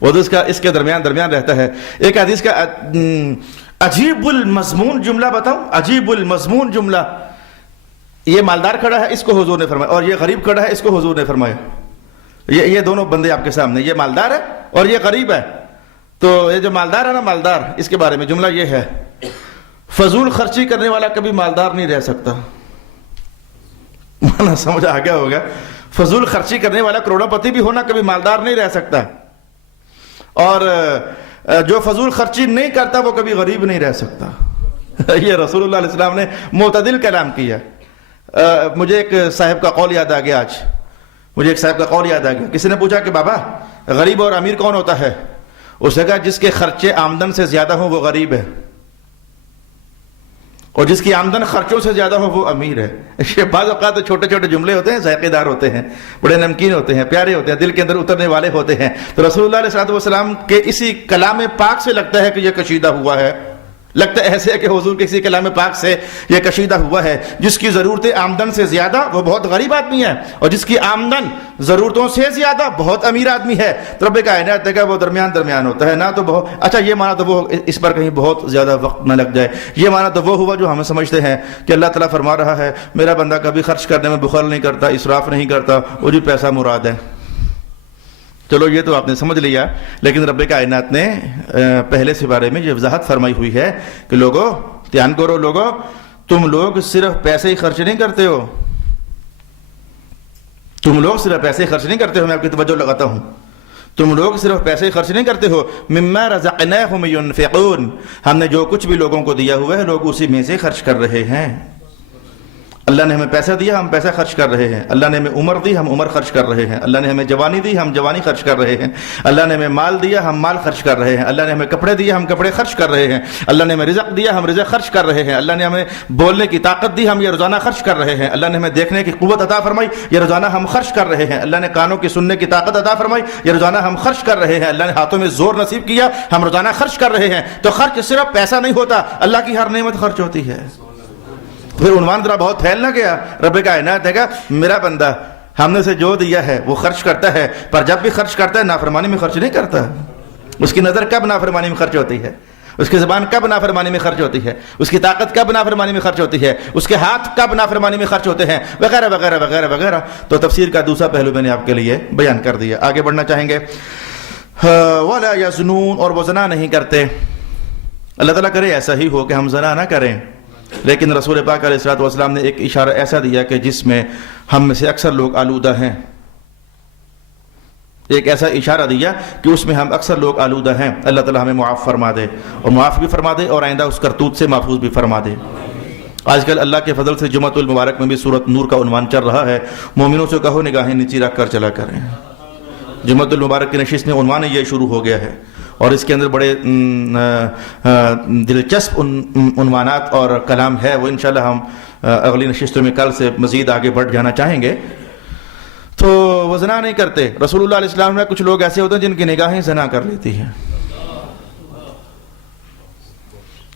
وہ تو اس کے درمیان رہتا ہے۔ ایک حدیث کا عجیب المضمون جملہ بتاؤں، عجیب المضمون جملہ، یہ مالدار کھڑا ہے اس کو حضور نے فرمایا، اور یہ غریب کھڑا ہے اس کو حضور نے فرمایا، یہ دونوں بندے آپ کے سامنے، یہ مالدار ہے اور یہ غریب ہے۔ تو یہ جو مالدار ہے نا، مالدار، اس کے بارے میں جملہ یہ ہے، فضول خرچی کرنے والا کبھی مالدار نہیں رہ سکتا۔ مانا سمجھ آ گیا ہوگا، فضول خرچی کرنے والا کروڑوں پتی بھی ہونا کبھی مالدار نہیں رہ سکتا، اور جو فضول خرچی نہیں کرتا وہ کبھی غریب نہیں رہ سکتا۔ یہ رسول اللہ علیہ السلام نے معتدل کلام کیا۔ مجھے ایک صاحب کا قول یاد آ گیا آج، کسی نے پوچھا کہ بابا غریب اور امیر کون ہوتا ہے؟ اس نے کہا جس کے خرچے آمدن سے زیادہ ہوں وہ غریب ہے، اور جس کی آمدن خرچوں سے زیادہ ہو وہ امیر ہے۔ یہ بعض اوقات چھوٹے چھوٹے جملے ہوتے ہیں، ذائقے دار ہوتے ہیں، بڑے نمکین ہوتے ہیں، پیارے ہوتے ہیں، دل کے اندر اترنے والے ہوتے ہیں۔ تو رسول اللہ علیہ الصلوۃ والسلام کے اسی کلام پاک سے لگتا ہے کہ یہ کشیدہ ہوا ہے، لگتا ہے ایسے ہے کہ حضور کسی کلام پاک سے یہ کشیدہ ہوا ہے. جس کی ضرورت آمدن سے زیادہ وہ بہت غریب آدمی ہے، اور جس کی آمدن ضرورتوں سے زیادہ بہت امیر آدمی ہے. تو رب کائنات دیکھا وہ درمیان ہوتا ہے، نہ تو بہت اچھا یہ مانا تو وہ اس پر کہیں بہت زیادہ وقت نہ لگ جائے، یہ مانا تو وہ ہوا جو ہم سمجھتے ہیں کہ اللہ تعالیٰ فرما رہا ہے میرا بندہ کبھی خرچ کرنے میں بخل نہیں کرتا، اسراف نہیں کرتا، وہ جو پیسہ مراد ہے. چلو یہ تو آپ نے سمجھ لیا، لیکن رب کائنات نے پہلے سے بارے میں یہ وضاحت فرمائی ہوئی ہے کہ لوگوں دھیان کرو، لوگوں تم لوگ صرف پیسے ہی خرچ نہیں کرتے ہو، تم لوگ صرف پیسے خرچ نہیں کرتے ہو، میں آپ کی توجہ لگاتا ہوں، تم لوگ صرف پیسے خرچ نہیں کرتے ہو، مما رزقناہم ينفقون، ہم نے جو کچھ بھی لوگوں کو دیا ہوا ہے لوگ اسی میں سے خرچ کر رہے ہیں. اللہ نے ہمیں پیسہ دیا ہم پیسہ خرچ کر رہے ہیں، اللہ نے ہمیں عمر دی ہم عمر خرچ کر رہے ہیں، اللہ نے ہمیں جوانی دی ہم جوانی خرچ کر رہے ہیں، اللہ نے ہمیں مال دیا ہم مال خرچ کر رہے ہیں، اللہ نے ہمیں کپڑے دیے ہم کپڑے خرچ کر رہے ہیں، اللہ نے ہمیں رزق دیا ہم رزق خرچ کر رہے ہیں، اللہ نے ہمیں بولنے کی طاقت دی ہم یہ روزانہ خرچ کر رہے ہیں، اللہ نے ہمیں دیکھنے کی قوت عطا فرمائی یہ روزانہ ہم خرچ کر رہے ہیں، اللہ نے کانوں کی سننے کی طاقت عطا فرمائی یہ روزانہ ہم خرچ کر رہے ہیں، اللہ نے ہاتھوں میں زور نصیب کیا ہم روزانہ خرچ کر رہے ہیں. تو خرچ صرف پیسہ نہیں ہوتا، اللہ کی ہر نعمت خرچ ہوتی ہے. پھر عنوان ذرا بہت پھیل نہ گیا. رب کائنات ہے کہ میرا بندہ ہم نے سے جو دیا ہے وہ خرچ کرتا ہے، پر جب بھی خرچ کرتا ہے نافرمانی میں خرچ نہیں کرتا. اس کی نظر کب نافرمانی میں خرچ ہوتی ہے، اس کی زبان کب نافرمانی میں خرچ ہوتی ہے، اس کی طاقت کب نافرمانی میں خرچ ہوتی ہے، اس کے ہاتھ کب نافرمانی میں خرچ ہوتے ہیں، وغیرہ وغیرہ وغیرہ وغیرہ. تو تفسیر کا دوسرا پہلو میں نے آپ کے لیے بیان کر دیا. آگے بڑھنا چاہیں گے. وَلَا يَزْنُونَ، اور وہ زنا نہیں کرتے. اللہ تعالیٰ کرے ایسا ہی ہو کہ ہم زنا نہ کریں، لیکن رسول پاک علیہ الصلوۃ والسلام نے ایک اشارہ ایسا دیا کہ جس میں ہم میں سے اکثر لوگ آلودہ ہیں. ایک ایسا اشارہ دیا کہ اس میں ہم اکثر لوگ آلودہ ہیں. اللہ تعالیٰ ہمیں معاف فرما دے، اور معاف بھی فرما دے اور آئندہ اس کرتوت سے محفوظ بھی فرما دے. آج کل اللہ کے فضل سے جمعۃ المبارک میں بھی سورۃ نور کا عنوان چل رہا ہے. مومنوں سے کہو نگاہیں نیچی رکھ کر چلا کریں. جمعۃ المبارک کی نشست میں عنوان یہ شروع ہو گیا ہے، اور اس کے اندر بڑے دلچسپ عنوانات اور کلام ہے. وہ انشاءاللہ ہم اگلی نشستوں میں کل سے مزید آگے بڑھ جانا چاہیں گے. تو وہ زنا نہیں کرتے. رسول اللہ علیہ السلام میں کچھ لوگ ایسے ہوتے ہیں جن کی نگاہیں زنا کر لیتی ہیں،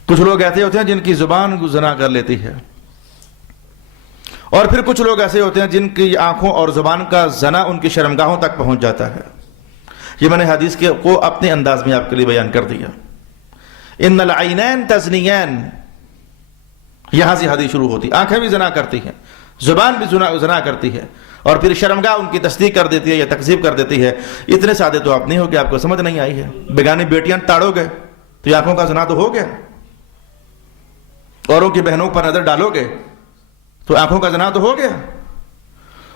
کچھ لوگ ایسے ہوتے ہیں جن کی زبان زنا کر لیتی ہے، اور پھر کچھ لوگ ایسے ہوتے ہیں جن کی آنکھوں اور زبان کا زنا ان کی شرمگاہوں تک پہنچ جاتا ہے. یہ میں نے حدیث کو اپنے انداز میں آپ کے لیے بیان کر دیا. ان العینین تزنیان، یہاں سے حدیث شروع ہوتی. آنکھیں بھی زنا کرتی ہیں، زبان بھی زنا کرتی ہے، اور پھر شرمگاہ ان کی تصدیق کر دیتی ہے یا تکذیب کر دیتی ہے. اتنے سادے تو آپ نہیں ہو کہ آپ کو سمجھ نہیں آئی ہے. بیگانی بیٹیاں تاڑو گے تو یہ آنکھوں کا زنا تو ہو گیا، اوروں کی بہنوں پر نظر ڈالو گے تو آنکھوں کا زنا تو ہو گیا.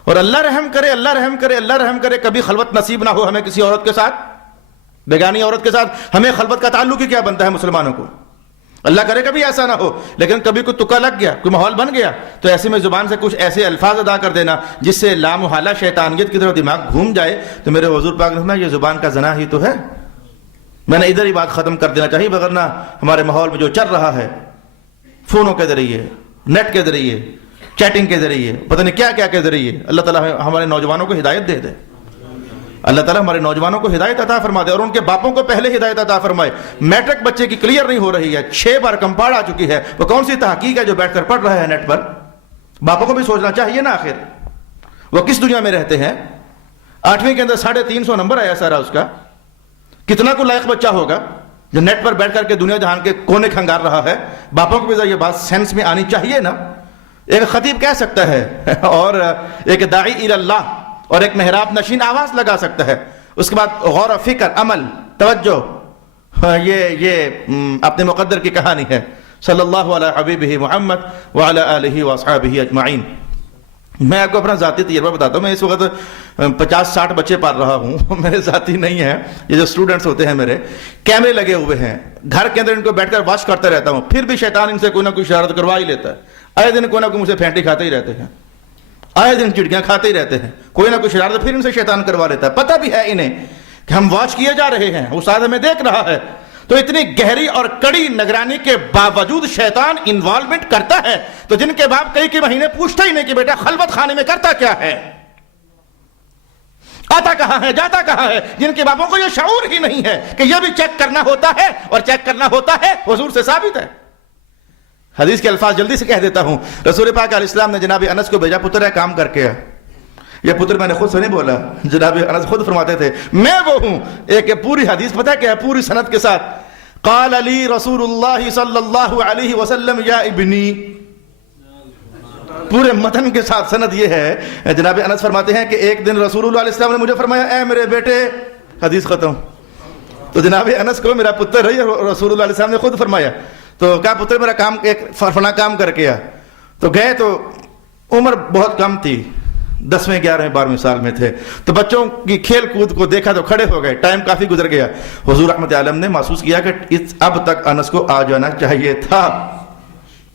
اور اللہ رحم کرے، اللہ رحم کرے، اللہ رحم کرے کبھی خلوت نصیب نہ ہو ہمیں کسی عورت کے ساتھ، بیگانی عورت کے ساتھ. ہمیں خلوت کا تعلق ہی کیا بنتا ہے مسلمانوں کو؟ اللہ کرے کبھی ایسا نہ ہو، لیکن کبھی کوئی تکا لگ گیا، کوئی ماحول بن گیا، تو ایسے میں زبان سے کچھ ایسے الفاظ ادا کر دینا جس سے لامحالہ شیطانیت کی طرف دماغ گھوم جائے. تو میرے حضور پاک نے فرمایا یہ زبان کا زنا ہی تو ہے. میں نے ادھر ہی بات ختم کر دینا چاہیے، وگرنہ ہمارے ماحول میں جو چل رہا ہے فونوں کے ذریعے، نیٹ کے ذریعے، چیٹنگ کے ذریعے، پتہ نہیں کیا کیا کے ذریعے، اللہ تعالیٰ ہمارے نوجوانوں کو ہدایت دے دے. اللہ تعالیٰ ہمارے نوجوانوں کو ہدایت عطا فرما دے، اور ان کے باپوں کو پہلے ہدایت عطا فرمائے. میٹرک بچے کی کلیئر نہیں ہو رہی ہے، 6 بار کمپاڑ آ چکی ہے، وہ کون سی تحقیق ہے جو بیٹھ کر پڑھ رہا ہے نیٹ پر؟ باپوں کو بھی سوچنا چاہیے نا، آخر وہ کس دنیا میں رہتے ہیں. 8ویں کے اندر 350 نمبر آیا سارا اس کا. کتنا کو لائق بچہ ہوگا جو نیٹ پر بیٹھ کر کے دنیا جہان کے کونے کھنگار رہا ہے؟ باپوں کو بھی یہ بات سینس میں آنی چاہیے نا. ایک خطیب کہہ سکتا ہے اور ایک داعی الی اللہ اور ایک محراب نشین آواز لگا سکتا ہے. اس کے بعد غور و فکر، عمل، توجہ، یہ اپنے مقدر کی کہانی ہے. صلی اللہ علی حبیبہ محمد وعلی آلہ واصحابہ اجمعین. میں آپ کو اپنا ذاتی تجربہ بتاتا ہوں. میں اس وقت 50-60 بچے پال رہا ہوں. میرے ذاتی نہیں ہیں، یہ جو اسٹوڈنٹس ہوتے ہیں میرے. کیمرے لگے ہوئے ہیں گھر کے اندر، ان کو بیٹھ کر واچ کرتا رہتا ہوں. پھر بھی شیطان ان سے کوئی نہ کوئی شرارت کروا ہی لیتا ہے. آئے دن کوئی نہ کوئی مجھ سے پھینٹی کھاتے ہی رہتے ہیں، آئے دن چڑکیاں کھاتے ہی رہتے ہیں، کوئی نہ کوئی شرارت پھر ان سے شیطان کروا لیتا ہے. پتہ بھی ہے انہیں کہ ہم واچ کیے جا رہے ہیں، استاد ہمیں دیکھ رہا ہے. تو اتنی گہری اور کڑی نگرانی کے باوجود شیطان انوالومنٹ کرتا ہے. تو جن کے باپ کئی مہینے پوچھتا ہی نہیں کہ بیٹا خلوت خانے میں کرتا کیا ہے. آتا کہاں ہے جاتا کہاں ہے، جن کے باپوں کو یہ شعور ہی نہیں ہے کہ یہ بھی چیک کرنا ہوتا ہے، اور چیک کرنا ہوتا ہے حضور سے ثابت ہے۔ حدیث کے الفاظ جلدی سے کہہ دیتا ہوں۔ رسول پاک علیہ السلام نے جناب انس کو بھیجا، پتر ہے کام کر کے آ۔ یہ پتر میں نے خود سے نہیں بولا، جناب انس خود فرماتے تھے میں وہ ہوں۔ ایک پوری حدیث پتہ ہے کیا ہے، پوری سند کے ساتھ، قال علی رسول اللہ صلی اللہ علیہ وسلم یا ابنی، پورے متن کے ساتھ سند یہ ہے۔ جناب انس فرماتے ہیں کہ ایک دن رسول اللہ علیہ السلام نے مجھے فرمایا اے میرے بیٹے، حدیث ختم۔ تو جناب انس کو میرا پتر ہے رسول اللہ علیہ السلام نے خود فرمایا، تو کہا پتر میرا کام ایک فلاں کام کر کے آ۔ تو گئے تو عمر بہت کم تھی، 10ویں 11ویں 12ویں سال میں تھے، تو بچوں کی کھیل کود کو دیکھا تو کھڑے ہو گئے، ٹائم کافی گزر گیا۔ حضور رحمت عالم نے محسوس کیا کہ اب تک انس کو آ جانا چاہیے تھا۔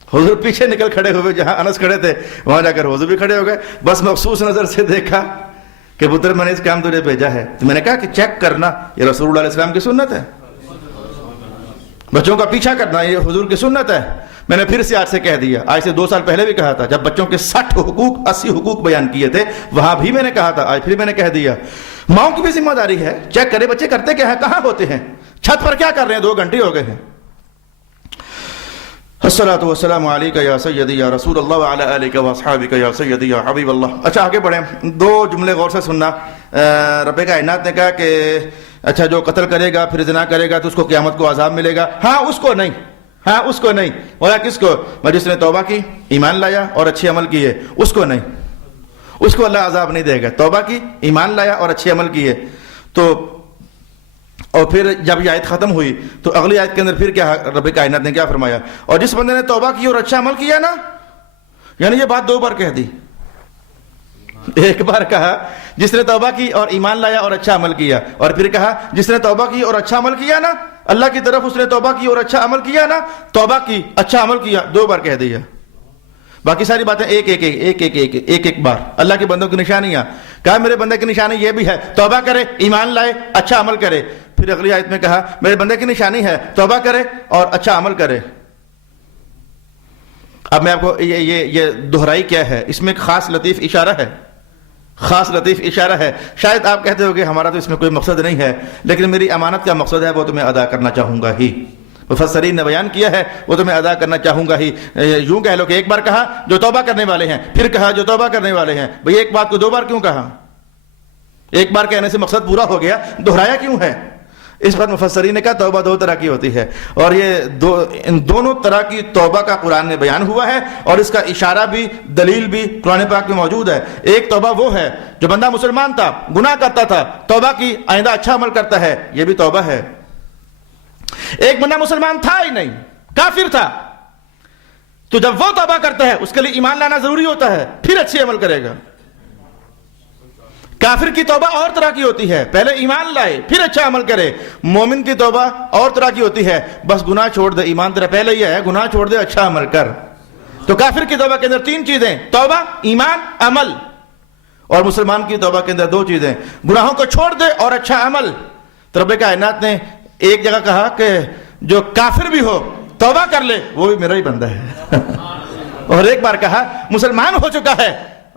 حضور پیچھے نکل کھڑے ہوئے، جہاں انس کھڑے تھے وہاں جا کر حضور بھی کھڑے ہو گئے۔ بس مخصوص نظر سے دیکھا کہ پتر میں نے اس کام تجھے بھیجا ہے، تو میں نے کہا کہ چیک کرنا یہ رسول اللہ علیہ السلام کی سنت ہے، بچوں کا پیچھا کرنا یہ حضور کی سنت ہے۔ میں نے پھر سے آج سے کہہ دیا، آج سے 2 سال پہلے بھی کہا تھا، جب بچوں کے 60 حقوق 80 حقوق بیان کیے تھے وہاں بھی میں نے کہا تھا، آج پھر میں نے کہہ دیا، ماؤں کی بھی ذمہ داری ہے، چیک کرے بچے کرتے کیا ہیں، کہاں ہوتے ہیں، چھت پر کیا کر رہے ہیں، 2 گھنٹے ہو گئے ہیں۔ الصلاۃ والسلام علیک یا سیدی یا رسول اللہ وعلی آلک واصحابک یا سیدی یا حبیب اللہ۔ اچھا آگے بڑھیں، 2 جملے غور سے سننا۔ رب کائنات نے کہا کہ اچھا جو قتل کرے گا پھر زنا کرے گا تو اس کو قیامت کو عذاب ملے گا، ہاں اس کو نہیں، ہاں اس کو نہیں، بولا کس کو، جس نے توبہ کی، ایمان لایا اور اچھے عمل کیے، اس کو نہیں، اس کو اللہ عذاب نہیں دے گا۔ توبہ کی، ایمان لایا اور اچھے عمل کیے۔ تو اور پھر جب یہ آیت ختم ہوئی تو اگلی آیت کے اندر پھر کیا رب کائنات نے کیا فرمایا، اور جس بندے نے توبہ کی اور اچھا عمل کیا نا، یعنی یہ بات 2 بار کہہ دی، ایک بار کہا جس نے توبہ کی اور ایمان لایا اور اچھا عمل کیا، اور پھر کہا جس نے توبہ کی اور اچھا عمل کیا نا، اللہ کی طرف اس نے توبہ کی اور اچھا عمل کیا نا، توبہ کی اچھا عمل کیا، 2 بار کہہ دیا، باقی ساری باتیں ایک بار۔ اللہ کے بندوں کی نشانیاں، کہا میرے بندے کی نشانی یہ بھی ہے توبہ کرے، ایمان لائے، اچھا عمل کرے۔ پھر اگلی آیت میں کہا میرے بندے کی نشانی ہے توبہ کرے اور اچھا عمل کرے۔ اب میں آپ کو یہ دہرائی کیا ہے، اس میں ایک خاص لطیف اشارہ ہے، خاص لطیف اشارہ ہے۔ شاید آپ کہتے ہو کہ ہمارا تو اس میں کوئی مقصد نہیں ہے، لیکن میری امانت کا مقصد ہے، وہ تو میں ادا کرنا چاہوں گا ہی، مفسرین نے بیان کیا ہے، وہ تو میں ادا کرنا چاہوں گا ہی۔ یوں کہہ لو کہ ایک بار کہا جو توبہ کرنے والے ہیں، پھر کہا جو توبہ کرنے والے ہیں، بھئی ایک بات کو 2 بار کیوں کہا، ایک بار کہنے سے مقصد پورا ہو گیا، دہرایا کیوں ہے؟ اس پر مفسرین نے کہا توبہ 2 طرح کی ہوتی ہے، اور ان دونوں طرح کی توبہ کا قرآن میں بیان ہوا ہے، اور اس کا اشارہ بھی دلیل بھی قرآن پاک میں موجود ہے۔ ایک توبہ وہ ہے جو بندہ مسلمان تھا، گناہ کرتا تھا، توبہ کی، آئندہ اچھا عمل کرتا ہے، یہ بھی توبہ ہے۔ ایک بندہ مسلمان تھا ہی نہیں، کافر تھا، تو جب وہ توبہ کرتا ہے اس کے لیے ایمان لانا ضروری ہوتا ہے، پھر اچھے عمل کرے گا۔ کافر کی توبہ اور طرح کی ہوتی ہے، پہلے ایمان لائے پھر اچھا عمل کرے۔ مومن کی توبہ اور طرح کی ہوتی ہے، بس گناہ چھوڑ دے، ایمان تیرا پہلے ہی ہے، گناہ چھوڑ دے، اچھا عمل کر۔ تو کافر کی توبہ کے اندر 3 چیزیں، توبہ، ایمان، عمل، اور مسلمان کی توبہ کے اندر 2 چیزیں، گناہوں کو چھوڑ دے اور اچھا عمل۔ تو رب کائنات نے ایک جگہ کہا کہ جو کافر بھی ہو توبہ کر لے وہ بھی میرا ہی بندہ ہے، اور ایک بار کہا مسلمان ہو چکا ہے،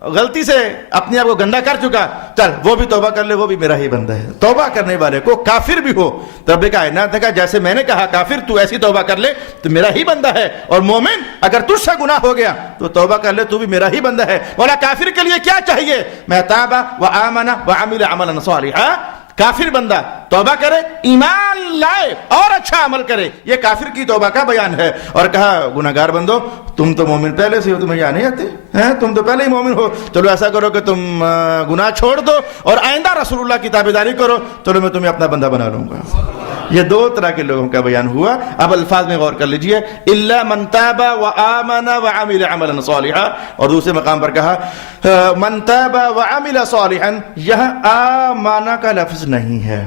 غلطی سے اپنے آپ کو گندا کر چکا، چل وہ بھی توبہ کر لے، وہ بھی میرا ہی بندہ ہے۔ توبہ کرنے والے کو کافر بھی ہو تو رب کائنات نے کہا جیسے میں نے کہا کافر تو ایسی توبہ کر لے تو میرا ہی بندہ ہے، اور مومن اگر تجھ سے گناہ ہو گیا تو توبہ کر لے، تو بھی میرا ہی بندہ ہے۔ مولا کافر کے لیے کیا چاہیے، میں تاب وآمن وعمل عملا صالحا، کافر بندہ توبہ کرے، ایمان لائے اور اچھا عمل کرے، یہ کافر کی توبہ کا بیان ہے۔ اور کہا گناہگار بندو تم تو مومن پہلے سے ہو، تمہیں یاد نہیں آتے ہیں، تم تو پہلے ہی مومن ہو، چلو ایسا کرو کہ تم گناہ چھوڑ دو اور آئندہ رسول اللہ کی تابعداری کرو، چلو میں تمہیں اپنا بندہ بنا لوں گا۔ یہ 2 طرح کے لوگوں کا بیان ہوا۔ اب الفاظ میں غور کر لیجئے، الا من تاب وآمن وعمل عملا صالحا، اور دوسرے مقام پر کہا من تاب وعمل صالحا، یہاں آمن کا لفظ نہیں ہے،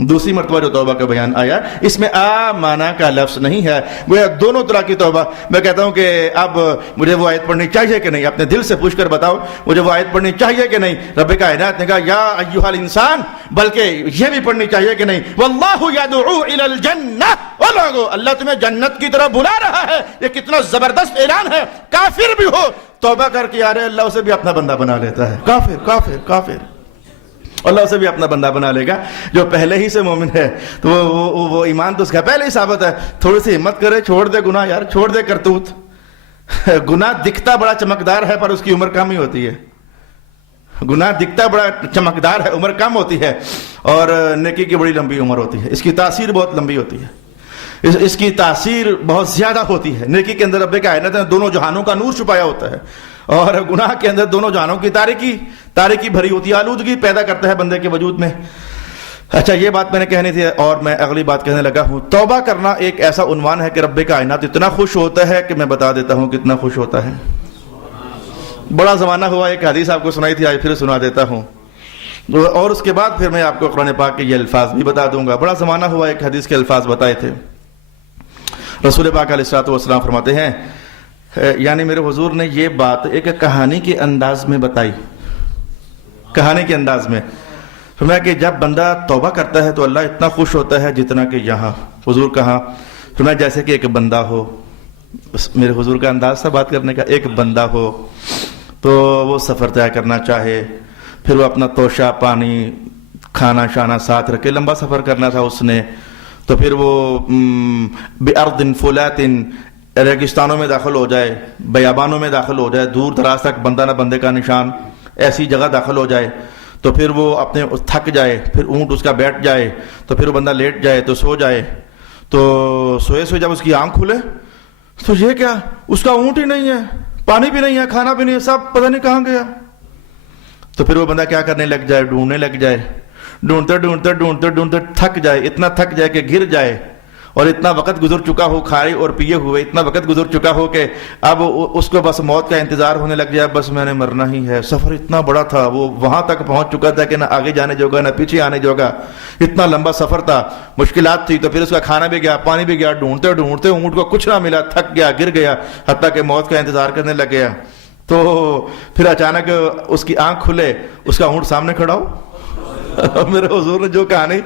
دوسری مرتبہ جو توبہ کا بیان آیا اس میں آمانا کا لفظ نہیں ہے، وہ دونوں طرح کی توبہ۔ میں کہتا ہوں کہ اب مجھے وہ آیت پڑھنی چاہیے کہ نہیں، اپنے دل سے پوچھ کر بتاؤ مجھے وہ آیت پڑھنی چاہیے کہ نہیں۔ رب کائنات نے کہا یا ایھا الانسان، بلکہ یہ بھی پڑھنی چاہیے کہ نہیں، واللہ یدعو الی الجنہ، او لوگو اللہ تمہیں جنت کی طرف بلا رہا ہے۔ یہ کتنا زبردست اعلان ہے، کافر بھی ہو توبہ کر کے آ رہے اللہ اسے بھی اپنا بندہ بنا لیتا ہے۔ کافر کافر کافر اللہ اسے بھی اپنا بندہ بنا لے گا. جو پہلے ہی سے مومن ہے تو وہ ایمان تو اس کا پہلے ہی ثابت ہے. تھوڑی سی ہمت کرے, چھوڑ دے گناہ یار, چھوڑ دے کرتوت. گناہ دکھتا بڑا چمکدار ہے پر اس کی عمر کم ہی ہوتی ہے. گناہ دکھتا بڑا چمکدار ہے, عمر کم ہوتی ہے, اور نیکی کی بڑی لمبی عمر ہوتی ہے. اس کی تاثیر بہت لمبی ہوتی ہے, اس کی تاثیر بہت زیادہ ہوتی ہے. نیکی کے اندر رب کائنات نے دونوں جہانوں کا نور چھپایا ہوتا ہے, اور گناہ کے اندر دونوں جہانوں کی تاریکی بھری ہوتی ہے, آلودگی پیدا کرتا ہے بندے کے وجود میں. اچھا, یہ بات میں نے کہنی تھی اور میں اگلی بات کہنے لگا ہوں. توبہ کرنا ایک ایسا عنوان ہے کہ رب کائنات اتنا خوش ہوتا ہے کہ میں بتا دیتا ہوں کتنا خوش ہوتا ہے. بڑا زمانہ ہوا, ایک حدیث آپ کو سنائی تھی, آج پھر سنا دیتا ہوں, اور اس کے بعد پھر میں آپ کو قرآن پاک کے یہ الفاظ بھی بتا دوں گا. بڑا زمانہ ہوا, ایک حدیث کے الفاظ بتائے تھے. رسول پاک علیہ الصلوۃ والسلام فرماتے ہیں, یعنی میرے حضور نے یہ بات ایک کہانی کے انداز میں بتائی. کہانی کے انداز میں فرمایا کہ جب بندہ توبہ کرتا ہے تو اللہ اتنا خوش ہوتا ہے جتنا کہ یہاں. حضور کہاں؟ فرمایا جیسے کہ ایک بندہ ہو. میرے حضور کا انداز تھا بات کرنے کا. ایک بندہ ہو تو وہ سفر طے کرنا چاہے, پھر وہ اپنا توشہ, پانی, کھانا شانا ساتھ رکھے. لمبا سفر کرنا تھا اس نے, تو پھر وہ بِأَرْضٍ فُلَاتٍ ریگستانوں میں داخل ہو جائے, بیابانوں میں داخل ہو جائے, دور دراز تک بندہ نہ بندے کا نشان, ایسی جگہ داخل ہو جائے. تو پھر وہ اپنے تھک جائے, پھر اونٹ اس کا بیٹھ جائے, تو پھر وہ بندہ لیٹ جائے تو سو جائے. تو سوئے جب اس کی آنکھ کھلے تو یہ کیا, اس کا اونٹ ہی نہیں ہے, پانی بھی نہیں ہے, کھانا بھی نہیں ہے, سب پتہ نہیں کہاں گیا. تو پھر وہ بندہ کیا کرنے لگ جائے, ڈھونڈنے لگ جائے. ڈھونڈتے تھک جائے, اتنا تھک جائے کہ گر جائے, اور اتنا وقت گزر چکا ہو کھائے اور پیے ہوئے, اتنا وقت گزر چکا ہو کہ اب اس کو بس موت کا انتظار ہونے لگ جائے, بس میں نے مرنا ہی ہے. سفر اتنا بڑا تھا, وہ وہاں تک پہنچ چکا تھا کہ نہ آگے جانے جوگا نہ پیچھے آنے جوگا, اتنا لمبا سفر تھا, مشکلات تھی. تو پھر اس کا کھانا بھی گیا, پانی بھی گیا, ڈھونڈتے اونٹ کو کچھ نہ ملا, تھک گیا, گر گیا, حتیٰ کہ موت کا انتظار کرنے لگ گیا. تو پھر اچانک اس کی آنکھ کھلے, اس کا اونٹ سامنے کھڑا ہو. میرے حضور نے جو کہانی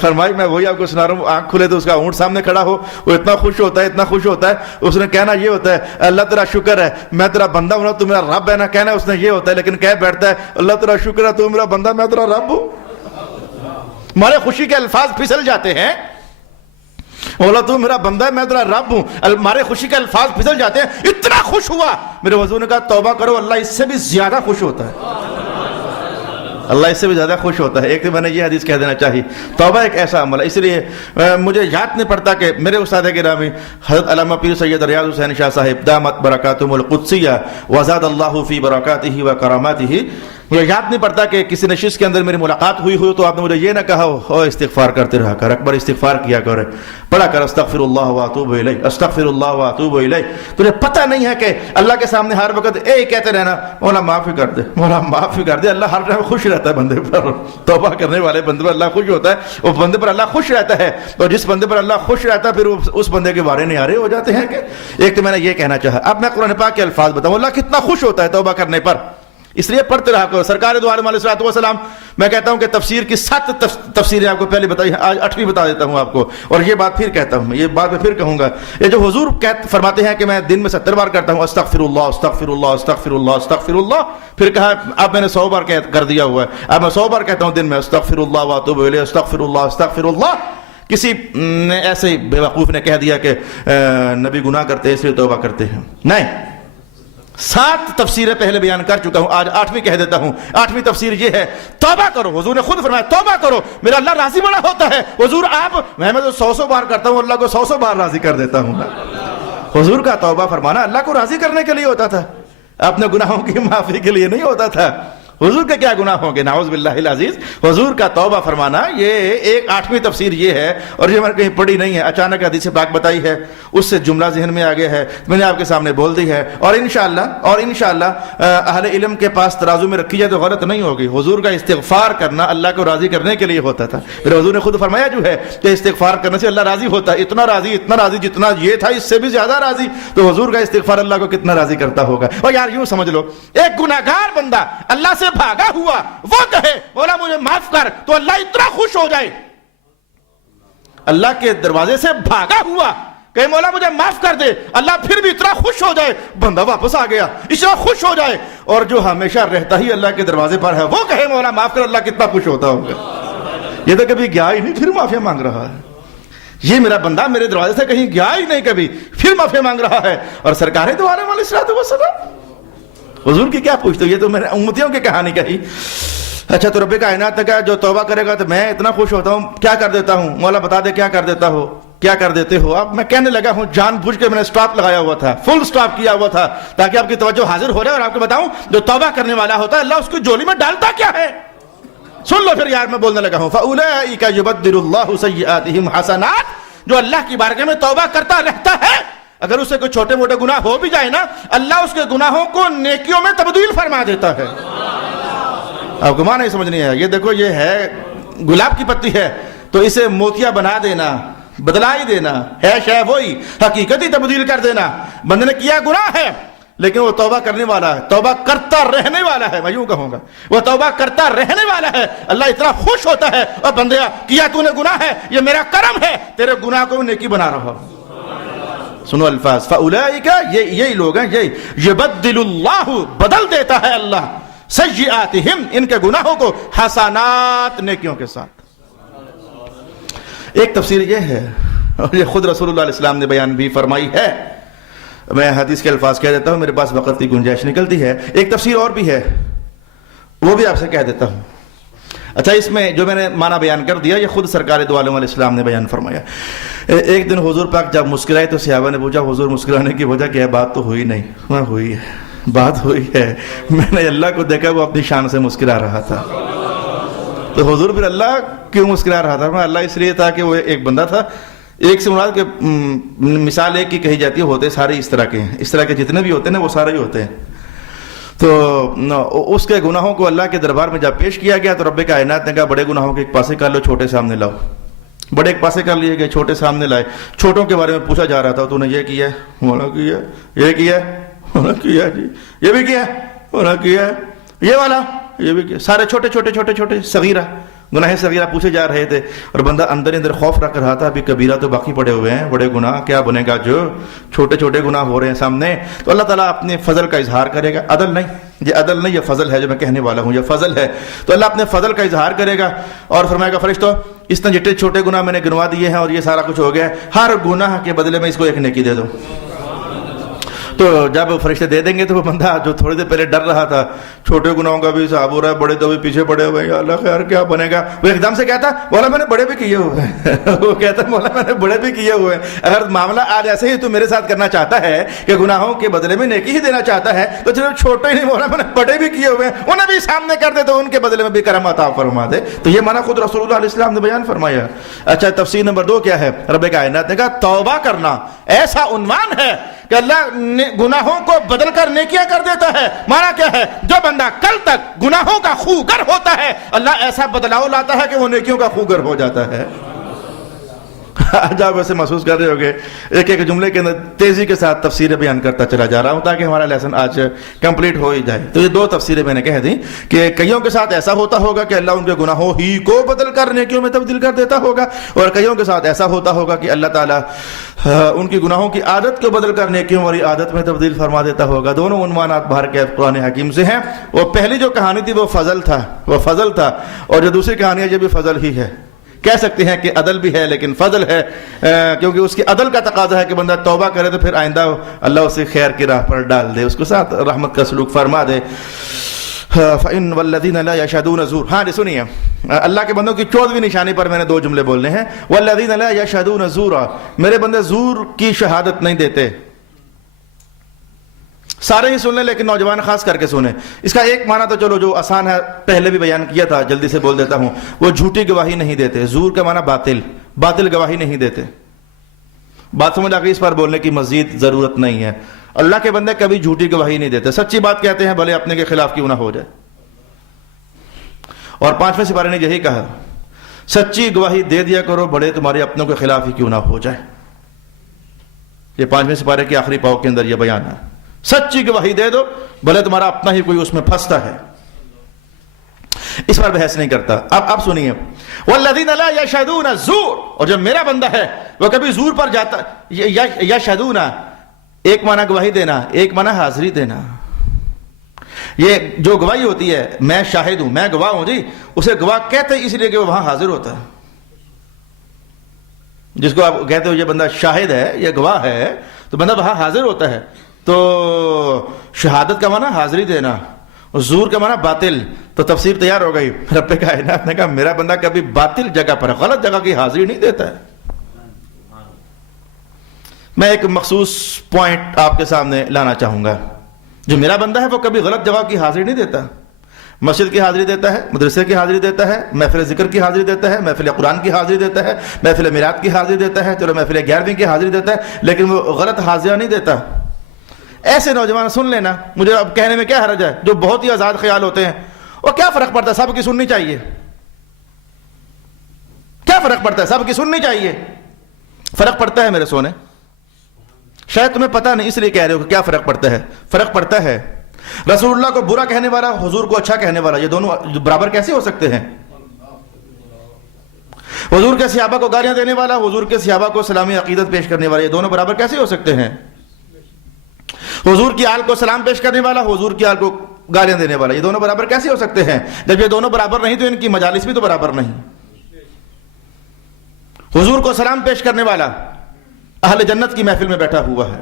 فرمائی میں وہی آپ کو سنا رہا ہوں. آنکھ کھلے تو اس کا اونٹ سامنے کھڑا ہو, وہ اتنا خوش ہوتا ہے, اتنا خوش ہوتا ہے. اس نے کہنا یہ ہوتا ہے, اللہ تیرا شکر ہے, میں تیرا بندہ ہوں, تو میرا رب ہے نا. کہنا اس نے یہ ہوتا ہے, لیکن کہہ بیٹھتا ہے اللہ تیرا شکر ہے, تو میرا بندہ, میں تیرا رب ہوں. ہمارے خوشی کے الفاظ پھسل جاتے ہیں. بولا تو میرا بندہ ہے, میں تیرا رب ہوں. ہمارے خوشی کے الفاظ پھسل جاتے ہیں. اتنا خوش ہوا, میرے حضور نے کہا توبہ کرو, اللہ اس سے بھی زیادہ خوش ہوتا ہے. اللہ اس سے بھی زیادہ خوش ہوتا ہے. ایک تو میں نے یہ حدیث کہہ دینا چاہیے, توبہ ایک ایسا عمل ہے. اس لیے مجھے یاد نہیں پڑتا کہ میرے استاد گرامی حضرت علامہ پیر سید ریاض حسین شاہ صاحب دامت برکاتہم القدسیہ وزاد اللہ فی برکاتہ و کراماتہ, مجھے یاد نہیں پڑتا کہ کسی نشست کے اندر میری ملاقات ہوئی ہو تو آپ نے مجھے یہ نہ کہا ہو استغفار کرتے رہا کر, اکبر استغفار کیا کرے, پڑھا کر استغفر اللہ واتوب الیہ, استغفر اللہ واتوب الیہ. تجھے پتہ نہیں ہے کہ اللہ کے سامنے ہر وقت کہتے رہنا مولا معافی کر دے, مولا معافی کر دے. اللہ ہر ٹائم خوش رہتا ہے بندے پر, توبہ کرنے والے بندے پر اللہ خوش ہوتا ہے, وہ بندے پر اللہ خوش رہتا ہے. اور جس بندے پر اللہ خوش رہتا ہے پھر اس بندے کے بارے نعرے ہو جاتے ہیں. کہ ایک تو میں نے یہ کہنا چاہا. اب میں قرآن پاک کے الفاظ بتاؤں, اللہ کتنا خوش ہوتا ہے توبہ کرنے پر, اس لیے پڑھتے رہا کرو. سرکار دو عالم علیہ الصلوۃ والسلام, میں کہتا ہوں کہ تفسیر کی 7 تفسیریں آپ کو پہلے بتائی, آج 8ویں بتا دیتا ہوں آپ کو. اور یہ بات پھر کہتا ہوں, یہ بات میں پھر کہوں گا. یہ جو حضور فرماتے ہیں کہ میں دن میں 70 بار کرتا ہوں استغفر اللہ استغفر اللہ استغفر اللہ استغفر اللہ, پھر کہا اب میں نے 100 بار کر دیا ہوا ہے, اب میں 100 بار کہتا ہوں دن میں استغفر اللہ واتوب الیہ استغفر اللہ استغفر اللہ. کسی نے ایسے بے وقوف نے کہہ دیا کہ نبی گناہ کرتے ہیں اس لیے توبہ کرتے ہیں. نہیں, 7 تفسیریں پہلے بیان کر چکا ہوں, آج 8ویں کہہ دیتا ہوں. 8ویں تفسیر یہ ہے, توبہ کرو. حضور نے خود فرمایا توبہ کرو, میرا اللہ راضی بڑا ہوتا ہے. حضور آپ, میں تو 100 بار کرتا ہوں, اللہ کو 100 بار راضی کر دیتا ہوں. حضور کا توبہ فرمانا اللہ کو راضی کرنے کے لیے ہوتا تھا, اپنے گناہوں کی معافی کے لیے نہیں ہوتا تھا. حضور کے کیا گناہ ہوں گے, نعوذ باللہ العزیز. حضور کا توبہ فرمانا یہ ایک 8ویں تفسیر یہ ہے, اور یہ میں نے کہیں پڑھی نہیں ہے, اچانک حدیث پاک بتائی ہے, اس سے جملہ ذہن میں آگے ہے, میں نے آپ کے سامنے بول دی ہے. اور انشاءاللہ اہل علم کے پاس ترازو میں رکھی جائے تو غلط نہیں ہوگی. حضور کا استغفار کرنا اللہ کو راضی کرنے کے لیے ہوتا تھا. پھر حضور نے خود فرمایا جو ہے کہ استغفار کرنے سے اللہ راضی ہوتا ہے, اتنا راضی جتنا یہ تھا اس سے بھی زیادہ راضی. تو حضور کا استغفار اللہ کو کتنا راضی کرتا ہوگا. اور یار یوں سمجھ لو, ایک گناہگار بندہ اللہ سے بھاگا ہوا وہ کہے مولا مجھے معاف کر, تو اللہ اتنا خوش ہو جائے. اللہ کے دروازے سے بھاگا ہوا کہ مولا مجھے معاف کر دے، اللہ پھر بھی اتنا خوش ہو جائے، بندہ واپس آ گیا، اتنا خوش ہو جائے، اور جو ہمیشہ رہتا ہی اللہ کے دروازے پر ہے وہ کہے مولا معاف کر، اللہ کتنا خوش ہوتا ہوگا۔ یہ تو کبھی گیا ہی نہیں، پھر معافی مانگ رہا ہے، یہ میرا بندہ میرے دروازے سے کہیں گیا ہی نہیں کبھی، پھر معافی مانگ رہا ہے۔ اور سرکار دو عالم علیہ الصلوۃ والسلام حضور کی کیا پوچھتے ہو، یہ تو میں نے امتیوں کی کہانی کہی۔ اچھا تو رب کائنات نے کہا جو توبہ کرے گا تو میں اتنا خوش ہوتا ہوں، کیا کر دیتا ہوں؟ مولا بتا دے کیا کر دیتا ہو، کیا کر دیتے ہو؟ اب میں کہنے لگا ہوں، جان بوجھ کے میں نے سٹاپ لگایا ہوا تھا، فل سٹاپ کیا ہوا تھا تاکہ آپ کی توجہ حاضر ہو جائے، اور آپ کو بتاؤں جو توبہ کرنے والا ہوتا ہے اللہ اس کی جولی میں ڈالتا کیا ہے؟ سن لو پھر یار، میں بولنے لگا ہوں فَأُولَئِكَ يُبَدِّلُ اللَّهُ سَيِّئَاتِهِمْ حَسَنَاتٍ، جو اللہ کی بارگاہ میں توبہ کرتا رہتا ہے، اگر اسے کوئی چھوٹے موٹے گناہ ہو بھی جائے نا، اللہ اس کے گناہوں کو نیکیوں میں تبدیل فرما دیتا ہے۔ آپ کو معنی نہیں سمجھ نہیں ہے، یہ دیکھو یہ ہے گلاب کی پتی ہے تو اسے موتیا بنا دینا، بدلا ہی دینا ہے، شے وہی حقیقت ہی تبدیل کر دینا۔ بندے نے کیا گناہ ہے لیکن وہ توبہ کرنے والا ہے، توبہ کرتا رہنے والا ہے، میں یوں کہوں گا وہ توبہ کرتا رہنے والا ہے، اللہ اتنا خوش ہوتا ہے، اور بندیا کیا تو نے گناہ ہے، یہ میرا کرم ہے، تیرے گناہ کو میں نیکی بنا رہا ہوں۔ سنو الفاظ، فَأُولَئِكَ، یہ لوگ ہیں، یہ يُبَدِّلُ اللَّهُ، بدل دیتا ہے اللہ، سیئاتہم، ان کے گناہوں کو، حسنات، نیکیوں کے ساتھ۔ ایک تفسیر یہ ہے، اور یہ خود رسول اللہ علیہ السلام نے بیان بھی فرمائی ہے، میں حدیث کے الفاظ کہہ دیتا ہوں، میرے پاس وقت کی گنجائش نکلتی ہے، ایک تفسیر اور بھی ہے وہ بھی آپ سے کہہ دیتا ہوں۔ اچھا، اس میں جو میں نے معنی بیان کر دیا یہ خود سرکار دو عالم علیہ السلام نے بیان فرمایا۔ ایک دن حضور پاک جب مسکرائے تو صحابہ نے پوچھا حضور مسکرانے کی وجہ کیا ہے؟ بات تو ہوئی نہیں۔ ہاں ہوئی ہے، بات ہوئی ہے، میں نے اللہ کو دیکھا وہ اپنی شان سے مسکرا رہا تھا۔ تو حضور پھر اللہ کیوں مسکرا رہا تھا؟ اللہ اس لیے تھا کہ وہ ایک بندہ تھا، ایک سے مراد کہ مثال ایک کی کہی جاتی ہے، ہوتے سارے اس طرح کے ہیں، اس طرح کے جتنے بھی ہوتے ہیں نا وہ سارے ہی ہوتے ہیں۔ تو اس کے گناہوں کو اللہ کے دربار میں جب پیش کیا گیا تو رب کائنات نے کہا بڑے گناہوں کے ایک پاسے کر لو، چھوٹے سامنے لاؤ۔ بڑے ایک پاسے کر لیے گئے، چھوٹے سامنے لائے۔ چھوٹوں کے بارے میں پوچھا جا رہا تھا، تو نے یہ کیا ہے، ہونا کیا، یہ کیا ہے، ہونا کیا، جی یہ بھی کیا ہے، ہونا کیا ہے، یہ والا یہ بھی کیا، سارے چھوٹے چھوٹے چھوٹے چھوٹے صغیرہ گناہ صغیرہ پوچھے جا رہے تھے، اور بندہ اندر اندر خوف رکھ رہا تھا ابھی کبیرہ تو باقی پڑے ہوئے ہیں، بڑے گناہ کیا بنے گا جو چھوٹے چھوٹے گناہ ہو رہے ہیں سامنے۔ تو اللہ تعالیٰ اپنے فضل کا اظہار کرے گا، عدل نہیں، یہ عدل نہیں، یہ فضل ہے جو میں کہنے والا ہوں، یہ فضل ہے۔ تو اللہ اپنے فضل کا اظہار کرے گا اور فرمائے گا فرشتوں اس نے جتنے چھوٹے گناہ میں نے گنوا دیے ہیں اور یہ سارا کچھ ہو گیا ہے، ہر گناہ کے بدلے میں اس کو ایک نیکی دے دو۔ تو جب فرشتے دے دیں گے تو وہ بندہ جو تھوڑی دیر پہلے ڈر رہا تھا چھوٹے گناہوں کا بھی حساب ہو رہا ہے، بڑے تو بھی پیچھے پڑے ہوئے ہیں، اللہ خیر کیا بنے گا، وہ ایک دم سے کہتا مولا میں نے بڑے بھی کیے ہوئے ہیں وہ کہتا مولا میں نے بڑے بھی کیے ہوئے ہیں۔ اگر معاملہ آج ایسے ہی تو میرے ساتھ کرنا چاہتا ہے کہ گناہوں کے بدلے میں نیکی ہی دینا چاہتا ہے تو صرف چھوٹے ہی نہیں، مولا میں نے بڑے بھی کیے ہوئے ہیں، انہیں بھی سامنے کر دے تو ان کے بدلے میں بھی کرم عطا فرما دے۔ تو یہ معنی خود رسول اللہ علیہ السلام نے بیان فرمایا۔ اچھا، تفسیر نمبر 2 کیا ہے؟ رب کائنات نے کہا توبہ کرنا ایسا عنوان ہے کہ اللہ گناہوں کو بدل کر نیکیاں کر دیتا ہے۔ مانا کیا ہے؟ جو بندہ کل تک گناہوں کا خوگر ہوتا ہے اللہ ایسا بدلاؤ لاتا ہے کہ وہ نیکیوں کا خوگر ہو جاتا ہے۔ آج آپ ایسے محسوس کر رہے ہوگے، ایک ایک جملے کے اندر تیزی کے ساتھ تفسیریں بیان کرتا چلا جا رہا ہوں تاکہ ہمارا لیسن آج کمپلیٹ ہو ہی جائے۔ تو یہ 2 تفسیریں میں نے کہہ دیں کہ کئیوں کے ساتھ ایسا ہوتا ہوگا کہ اللہ ان کے گناہوں ہی کو بدل کر نیکیوں میں تبدیل کر دیتا ہوگا، اور کئیوں کے ساتھ ایسا ہوتا ہوگا کہ اللہ تعالیٰ ان کی گناہوں کی عادت کو بدل کر نیکیوں والی عادت میں تبدیل فرما دیتا ہوگا۔ دونوں عنوانات باہر کے قرآن حکیم سے ہیں۔ وہ پہلی جو کہانی تھی وہ فضل تھا، اور جو دوسری کہانی ہے یہ بھی فضل ہی ہے۔ کہہ سکتے ہیں کہ عدل بھی ہے لیکن فضل ہے، کیونکہ اس کی عدل کا تقاضا ہے کہ بندہ توبہ کرے تو پھر آئندہ اللہ اسے خیر کی راہ پر ڈال دے، اس کے ساتھ رحمت کا سلوک فرما دے۔ فَإِنَّ وَالَّذِينَ لَا يَشْهَدُونَ زُورَ، ہاں جی سنیے، اللہ کے بندوں کی 14ویں نشانی پر میں نے 2 جملے بولنے ہیں۔ وَالَّذِينَ لَا يَشْهَدُونَ زُورَ، میرے بندے زور کی شہادت نہیں دیتے۔ سارے ہی سن لیں لیکن نوجوان خاص کر کے سنیں۔ اس کا ایک معنی تو چلو جو آسان ہے پہلے بھی بیان کیا تھا، جلدی سے بول دیتا ہوں، وہ جھوٹی گواہی نہیں دیتے۔ زور کا معنی باطل گواہی نہیں دیتے۔ بات سمجھ آ گئی؟ اس پر بولنے کی مزید ضرورت نہیں ہے۔ اللہ کے بندے کبھی جھوٹی گواہی نہیں دیتے، سچی بات کہتے ہیں بھلے اپنے کے خلاف کیوں نہ ہو جائے۔ اور 5ویں سپارے نے یہی کہا، سچی گواہی دے دیا کرو بڑے تمہارے اپنوں کے خلاف ہی کیوں نہ ہو جائے۔ یہ 5ویں سپارے کے آخری پاؤ کے اندر یہ بیان ہے، سچی گواہی دے دو بھلے تمہارا اپنا ہی کوئی اس میں پھنستا ہے۔ اس پر بحث نہیں کرتا. اب سنیے, والذین لا یشهدون الزور, اور جب میرا بندہ ہے وہ کبھی زور پر جاتا, یشهدون ایک معنی گواہی دینا, ایک معنی حاضری دینا. یہ جو گواہی ہوتی ہے, میں شاہد ہوں, میں گواہ ہوں جی, اسے گواہ کہتے ہیں اس لیے کہ وہ وہاں حاضر ہوتا ہے. جس کو آپ کہتے ہو یہ بندہ شاہد ہے, یہ گواہ ہے, تو بندہ وہاں حاضر ہوتا ہے. تو شہادت کا معنی حاضری دینا, اور زور کا معنی باطل. تو تفسیر تیار ہو گئی. رب کائنات نے کہا میرا بندہ کبھی باطل جگہ پر, غلط جگہ کی حاضری نہیں دیتا ہے. میں ایک مخصوص پوائنٹ آپ کے سامنے لانا چاہوں گا. جو میرا بندہ ہے وہ کبھی غلط جگہ کی حاضری نہیں دیتا. مسجد کی حاضری دیتا ہے, مدرسے کی حاضری دیتا ہے, محفل ذکر کی حاضری دیتا ہے, محفل قرآن کی حاضری دیتا ہے, محفل میلاد کی حاضری دیتا ہے, چلو محفل 11ویں کی حاضری دیتا ہے, لیکن وہ غلط حاضریاں نہیں دیتا. ایسے نوجوان سن لینا, مجھے اب کہنے میں کیا حرج ہے, جو بہت ہی آزاد خیال ہوتے ہیں, اور کیا فرق پڑتا ہے, سب کی سننی چاہیے. کیا فرق پڑتا ہے, سب کی سننی چاہیے. فرق پڑتا ہے میرے سونے, شاید تمہیں پتہ نہیں اس لیے کہہ رہے ہو کہ کیا فرق پڑتا ہے. فرق پڑتا ہے. رسول اللہ کو برا کہنے والا, حضور کو اچھا کہنے والا, یہ دونوں برابر کیسے ہو سکتے ہیں؟ حضور کے صحابہ کو گالیاں دینے والا, حضور کے صحابہ کو سلامی عقیدت پیش کرنے والا, یہ دونوں برابر کیسے ہو سکتے ہیں؟ حضور کی آل کو سلام پیش کرنے والا, حضور کی آل کو گالیاں دینے والا, یہ دونوں برابر کیسے ہو سکتے ہیں؟ جب یہ دونوں برابر نہیں تو ان کی مجالس بھی تو برابر نہیں. حضور کو سلام پیش کرنے والا اہل جنت کی محفل میں بیٹھا ہوا ہے,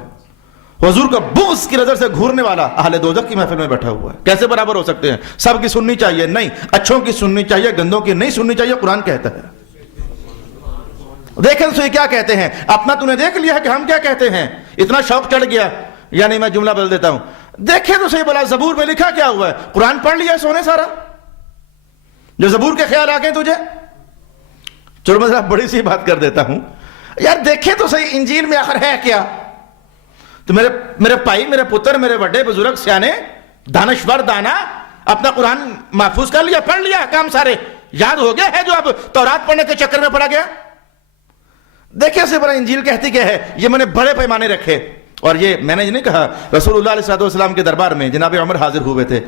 حضور کو بغض کی نظر سے گھورنے والا اہل دوزخ کی محفل میں بیٹھا ہوا ہے. کیسے برابر ہو سکتے ہیں؟ سب کی سننی چاہیے نہیں, اچھوں کی سننی چاہیے, گندوں کی نہیں سننی چاہیے. قرآن کہتا ہے. دیکھیں تو یہ کیا کہتے ہیں, اپنا تو نے دیکھ لیا ہے کہ ہم کیا کہتے ہیں. اتنا شوق چڑھ گیا, یعنی میں جملہ بدل دیتا ہوں, دیکھیں تو صحیح بلا زبور میں لکھا کیا ہوا ہے. قرآن پڑھ لیا سونے سارا, جو زبور کے خیال آ گئے تجھے. چلو میں ذرا بڑی سی بات کر دیتا ہوں یار, دیکھیں تو صحیح انجیل میں آخر ہے کیا. تو میرے بھائی, میرے پتر, میرے بڑے بزرگ سیانے دانشور دانا, اپنا قرآن محفوظ کر لیا, پڑھ لیا, کام سارے یاد ہو گیا ہے جو اب تورات پڑھنے کے چکر میں پڑا گیا. دیکھیں سے بڑا انجیل کہتی کیا ہے, یہ میں نے بڑے پیمانے رکھے. اور یہ میں نے نہیں کہا, رسول اللہ علیہ السلام کے دربار میں جناب عمر حاضر ہوئے تھے.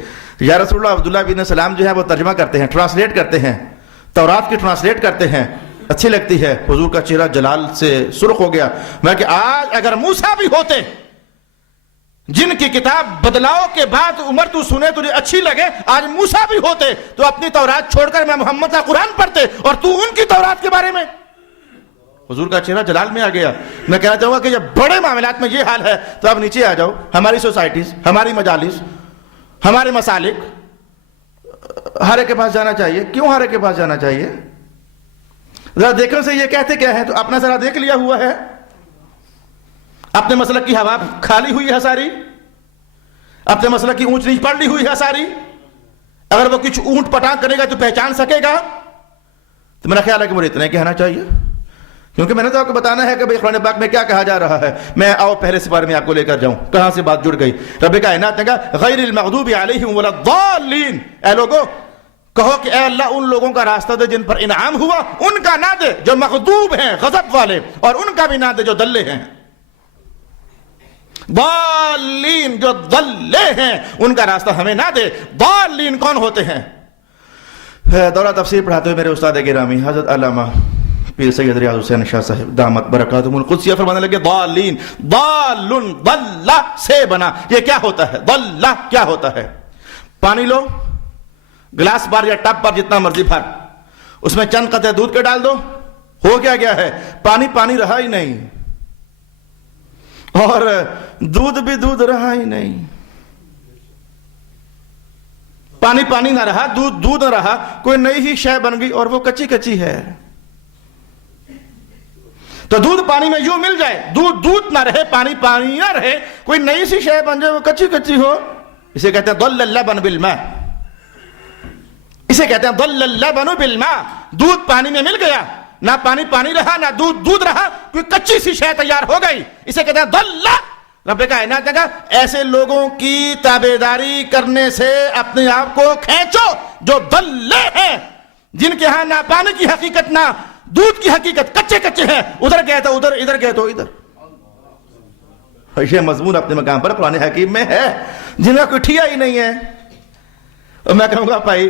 یا رسول اللہ, عبداللہ بن سلام جو ہے وہ ترجمہ کرتے ہیں, ٹرانسلیٹ کرتے ہیں, تورات کی ٹرانسلیٹ کرتے ہیں, اچھی لگتی ہے. حضور کا چہرہ جلال سے سرخ ہو گیا. میں کہ آج اگر موسیٰ بھی ہوتے, جن کی کتاب بدلاؤ کے بعد عمر تو سنے تجھے اچھی لگے, آج موسیٰ بھی ہوتے تو اپنی تورات چھوڑ کر میں محمد کا قرآن پڑھتے, اور تو ان کی تورات کے بارے میں. حضور کا چہرہ جلال میں آ گیا. میں کہنا چاہوں گا کہ جب بڑے معاملات میں یہ حال ہے تو آپ نیچے آ جاؤ. ہماری سوسائٹیز, ہماری مجالس, ہمارے مسالک, ہر ایک کے پاس جانا چاہیے. کیوں ہر ایک کے پاس جانا چاہیے؟ ذرا دیکھنے سے یہ کہتے کیا ہے, تو اپنا ذرا دیکھ لیا ہوا ہے. اپنے مسلک کی ہوا کھالی ہوئی ہے ساری, اپنے مسلک کی اونچ نیچ پڑھ لی ہوئی ہے ساری. اگر وہ کچھ اونٹ پٹانگ کرے گا تو پہچان سکے گا. تو میرا خیال ہے کہ مجھے اتنا ہی کہنا چاہیے, کیونکہ میں نے تو آپ کو بتانا ہے کہ بھئی قرآن پاک میں کیا کہا جا رہا ہے. میں آؤ پہلے سپارے میں آپ کو لے کر جاؤں, کہاں سے بات جڑ گئی. رب کائنات نے کہا غیر المغضوب علیہم ولا الضالین, اے لوگو کہو کہ اے اللہ ان لوگوں کا راستہ دے جن پر انعام ہوا, ان کا نہ دے جو مغضوب ہیں غضب والے, اور ان کا بھی نہ دے جو دلے ہیں. ضالین جو دلے ہیں ان کا راستہ ہمیں نہ دے. ضالین کون ہوتے ہیں؟ دورہ تفسیر پڑھاتے ہوئے میرے استاد گرامی حضرت علامہ پیر سید ریاض حسین شاہ صاحب دامت برکاتہم القدسیہ فرمانے لگے ضالین, ضال ضل سے بنا. یہ کیا ہوتا ہے؟ ضل کیا ہوتا ہے؟ پانی لو, گلاس بار یا ٹب پر جتنا مرضی بھر, اس میں چند قطرے دودھ کے ڈال دو, ہو کیا گیا ہے؟ پانی پانی رہا ہی نہیں, اور دودھ بھی دودھ رہا ہی نہیں. پانی پانی نہ رہا, دودھ دودھ نہ رہا, کوئی نئی ہی شے بن گئی اور وہ کچی کچی ہے. تو دودھ پانی میں یوں مل جائے, دودھ دودھ نہ رہے, پانی پانی نہ رہے, کوئی نئی سی شے بن جائے وہ کچی کچی ہو, اسے کہتے ہیں ضل اللبن بالماء. اسے کہتے ہیں ضل اللبن بالماء. دودھ پانی میں مل گیا, نہ پانی پانی رہا نہ دودھ دودھ رہا, کوئی کچی سی شے تیار ہو گئی, اسے کہتے ہیں ضل. رب کائنات نے کہا ایسے لوگوں کی تابعداری کرنے سے اپنے آپ کو کھینچو جو ضلے ہیں, جن کے ہاں نہ پانی کی حقیقت نہ دودھ کی حقیقت, کچے کچے ہیں. ادھر گئے تو ادھر, ادھر گئے تو ادھر. یہ مضمون اپنے مقام پر قرآن حکیم میں ہے, جن کا کوئی ٹھیا ہی نہیں ہے. اور میں کہوں گا بھائی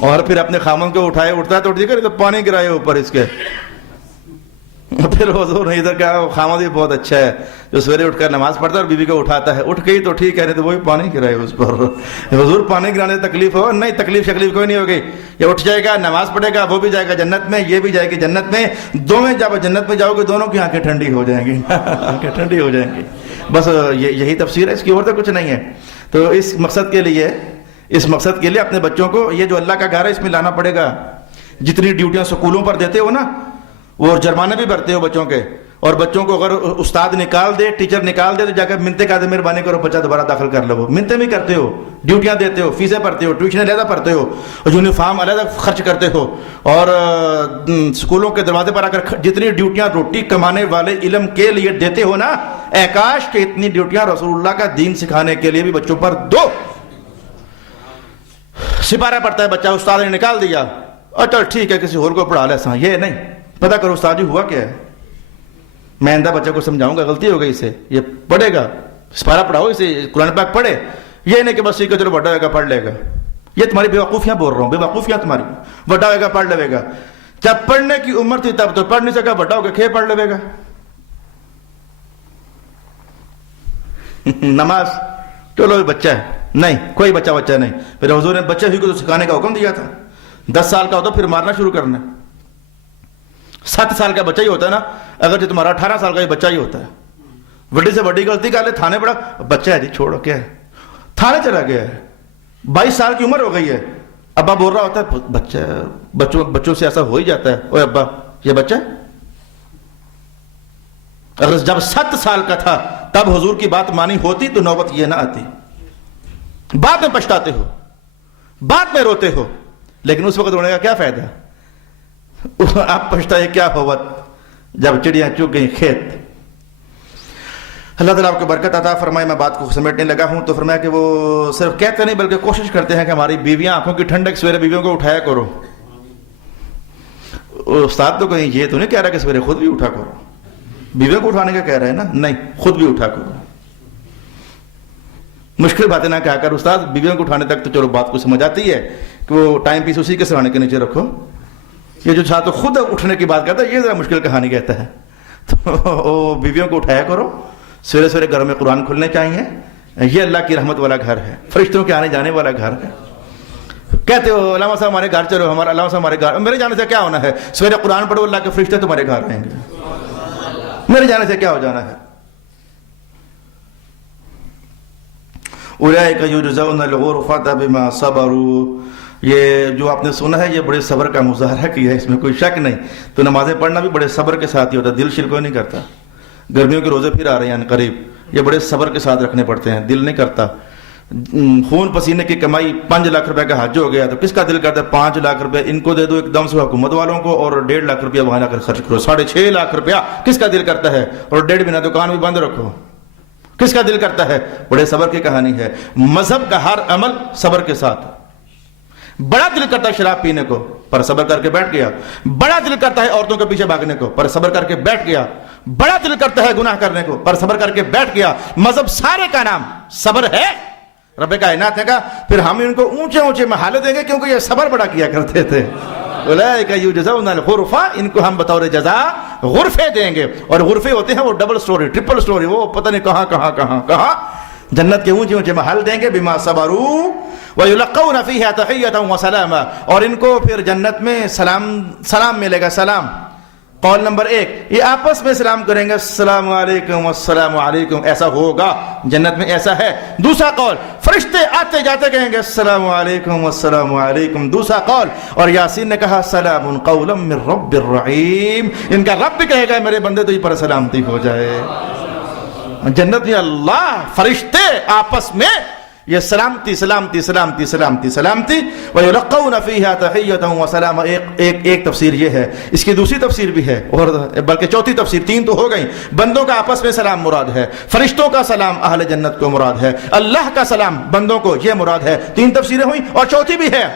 اور پھر اپنے خامن کو اٹھائے, اٹھتا ہے تو اٹھ کر تو پانی گرائے اوپر اس کے. پھر حضور نے ادھر کہا خامد بھی بہت اچھا ہے جو سویرے اٹھ کر نماز پڑھتا ہے اور بیوی کو اٹھاتا ہے, اٹھ گئی تو ٹھیک ہے, نہیں تو وہی پانی گرائے اس پر. حضور پانی گرانے سے تکلیف ہو نہیں, تکلیف شکلیف کوئی نہیں ہوگی. یہ اٹھ جائے گا, نماز پڑھے گا, وہ بھی جائے گا جنت میں, یہ بھی جائے گی جنت میں. دونوں جب جنت میں جاؤ گے دونوں کی آنکھیں ٹھنڈی ہو جائیں گی. آنکھیں ٹھنڈی ہو جائیں گی. بس یہی تفسیر ہے, اس کی اور تو کچھ نہیں ہے. تو اس مقصد کے لیے اپنے بچوں کو, یہ جو اللہ کا گھر ہے اس میں لانا پڑے گا. جتنی ڈیوٹیاں سکولوں پر دیتے ہو نا, وہ جرمانے بھی بھرتے ہو بچوں کے, اور بچوں کو اگر استاد نکال دے, ٹیچر نکال دے, تو جا کر منتیں کہتے مہربانی کرو بچہ دوبارہ داخل کر لو. منتیں بھی کرتے ہو, ڈیوٹیاں دیتے ہو, فیسیں بھرتے ہو, ٹیوشن علیحدہ پڑھتے ہو, اور یونیفارم علیحدہ خرچ کرتے ہو, اور اسکولوں کے دروازے پر آ کر جتنی ڈیوٹیاں روٹی کمانے والے علم کے لیے دیتے ہو نا, اے کاش کہ اتنی ڈیوٹیاں رسول اللہ کا دین سکھانے کے لیے بھی بچوں پر دو. سپارہ پڑھتا ہے بچہ, استاد نے نکال دیا, اور چل ٹھیک ہے کسی اور کو پڑھا لے. یہ نہیں, پتہ کرو استاد جی ہوا کیا ہے. میں آئندہ بچے کو سمجھاؤں گا, غلطی ہو گئی اسے, یہ پڑھے گا, سپارہ پڑھاؤ اسے, قرآن پاک پڑھے. یہ نہیں کہ بس ٹھیک ہے چلو بڑا ہوئے گا پڑھ لے گا. یہ تمہاری بے وقوفیاں بول رہا ہوں, بے وقوفیاں تمہاری. بڑا ہوئے گا پڑھ لے گا. جب پڑھنے کی عمر تھی تب تو پڑھ نہیں سکا, بڑا ہو کے کھے پڑھ لے گا. نماز چلو بچہ ہے, نہیں کوئی بچہ نہیں. پھر حضور نے بچے ہی کو تو سکھانے کا حکم دیا تھا. 10 سال کا ہوتا پھر مارنا شروع کرنا. 7 سال کا بچہ ہی ہوتا ہے نا, اگر تمہارا 18 سال کا بچہ ہی ہوتا ہے. بڑی سے بڑی غلطی کر لے, تھانے پڑا, بچہ ہے جی چھوڑو, کیا ہے, تھانے چلا گیا ہے, 22 سال کی عمر ہو گئی ہے. ابا بول رہا ہوتا ہے بچہ, بچوں سے ایسا ہو ہی جاتا ہے, اوے ابا یہ بچہ ہے. اگر جب 7 سال کا تھا تب حضور کی بات مانی ہوتی تو نوبت یہ نہ آتی. بعد میں پچھتاتے ہو, بعد میں روتے ہو, لیکن اس وقت رونے کا کیا فائدہ. آپ پچھتائے کیا ہوت جب چڑیاں چگ گئیں کھیت. اللہ تعالیٰ آپ کو برکت عطا فرمائے. میں بات کو سمیٹنے لگا ہوں تو فرمایا کہ وہ صرف کہتے نہیں بلکہ کوشش کرتے ہیں کہ ہماری بیویاں, آنکھوں کی ٹھنڈک, سویرے بیویوں کو اٹھایا کرو. استاد تو کہیں یہ تو نہیں کہہ رہا کہ سویرے خود بھی اٹھا کرو, بیویوں کو اٹھانے کا کہہ رہا ہے نا, نہیں خود بھی اٹھا کرو. مشکل باتیں نہ کہا کر استاد, بیویوں کو اٹھانے تک تو چلو بات کو سمجھ آتی ہے کہ وہ ٹائم پیس اسی کے سرانے کے نیچے رکھو. یہ جو چھاتو خود اٹھنے کی بات کرتا ہے یہ ذرا مشکل کہانی کہتا ہے. تو بیویوں کو اٹھایا کرو, سویرے سویرے گھر میں قرآن کھلنے چاہیے. یہ اللہ کی رحمت والا گھر ہے, فرشتوں کے آنے جانے والا گھر ہے. کہتے ہو علامہ صاحب ہمارے گھر چلو, ہمارا علامہ صاحب ہمارے گھر, میرے جانے سے کیا ہونا ہے, سویرے قرآن پڑھو, اللہ کے فرشتے تمہارے گھر رہیں گے, میرے جانے سے کیا ہو جانا ہے. اولئک یجزون الغرفۃ بما صبروا, یہ جو آپ نے سنا ہے یہ بڑے صبر کا مظاہرہ کیا ہے, اس میں کوئی شک نہیں. تو نمازیں پڑھنا بھی بڑے صبر کے ساتھ ہی ہوتا ہے, دل شل کوئی نہیں کرتا. گرمیوں کے روزے پھر آ رہے ہیں قریب, یہ بڑے صبر کے ساتھ رکھنے پڑتے ہیں, دل نہیں کرتا. خون پسینے کی کمائی 5 لاکھ روپے کا حج ہو گیا تو کس کا دل کرتا ہے 5 لاکھ روپے ان کو دے دو ایک دم سے حکومت والوں کو, اور 1.5 لاکھ روپیہ وہاں جا کر خرچ کرو. 6.5 لاکھ روپیہ کس کا دل کرتا ہے, اور 1.5 مہینہ دکان بھی بند رکھو, کس کا دل کرتا ہے. بڑے صبر کی کہانی ہے. مذہب کا ہر عمل صبر کے ساتھ. بڑا دل کرتا ہے شراب پینے کو, پر صبر کر کے بیٹھ گیا. بڑا دل کرتا ہے عورتوں کے پیچھے بھاگنے کو, پر صبر کر کے بیٹھ گیا. بڑا دل کرتا ہے گناہ کرنے کو, پر صبر کر کے بیٹھ گیا. مذہب سارے کا نام صبر ہے. رب کائنات نے کہا پھر ہم ان کو اونچے اونچے محالے دیں گے کیونکہ یہ صبر بڑا کیا کرتے تھے. اولئک یجزون الغرفہ, ان کو ہم بطور جزا غرفے دیں گے. اور غرفے ہوتے ہیں وہ ڈبل سٹوری, ٹرپل سٹوری, وہ پتہ نہیں کہاں کہاں کہاں کہاں. جنت کے اونچے اونچے محل دیں گے. بما صبروا ویلقون فیہا تحیۃ وسلاما, اور ان کو پھر جنت میں سلام ملے گا. سلام قول نمبر 1, یہ آپس میں سلام کریں گے, السلام علیکم السلام علیکم, ایسا ہوگا جنت میں, ایسا ہے. دوسرا قول, فرشتے آتے جاتے کہیں گے السلام علیکم السلام علیکم. دوسرا قول, اور یاسین نے کہا سلام قولا من رب الرحیم, ان کا رب بھی کہے گا میرے بندے تو ہی پر سلامتی ہو جائے. جنت میں اللہ فرشتے آپس میں یہ سلامتی سلامتی سلامتی سلامتی سلامتی. وَيُلَقَّوْنَ فِيهَا تَحِيَّةً وَسَلَامًا. ایک تفسیر یہ ہے, اس کی دوسری تفسیر بھی ہے, اور بلکہ چوتھی تفسیر, 3 تو ہو گئی. بندوں کا آپس میں سلام مراد ہے, فرشتوں کا سلام اہل جنت کو مراد ہے, اللہ کا سلام بندوں کو یہ مراد ہے. 3 تفسیریں ہوئیں اور چوتھی بھی ہے.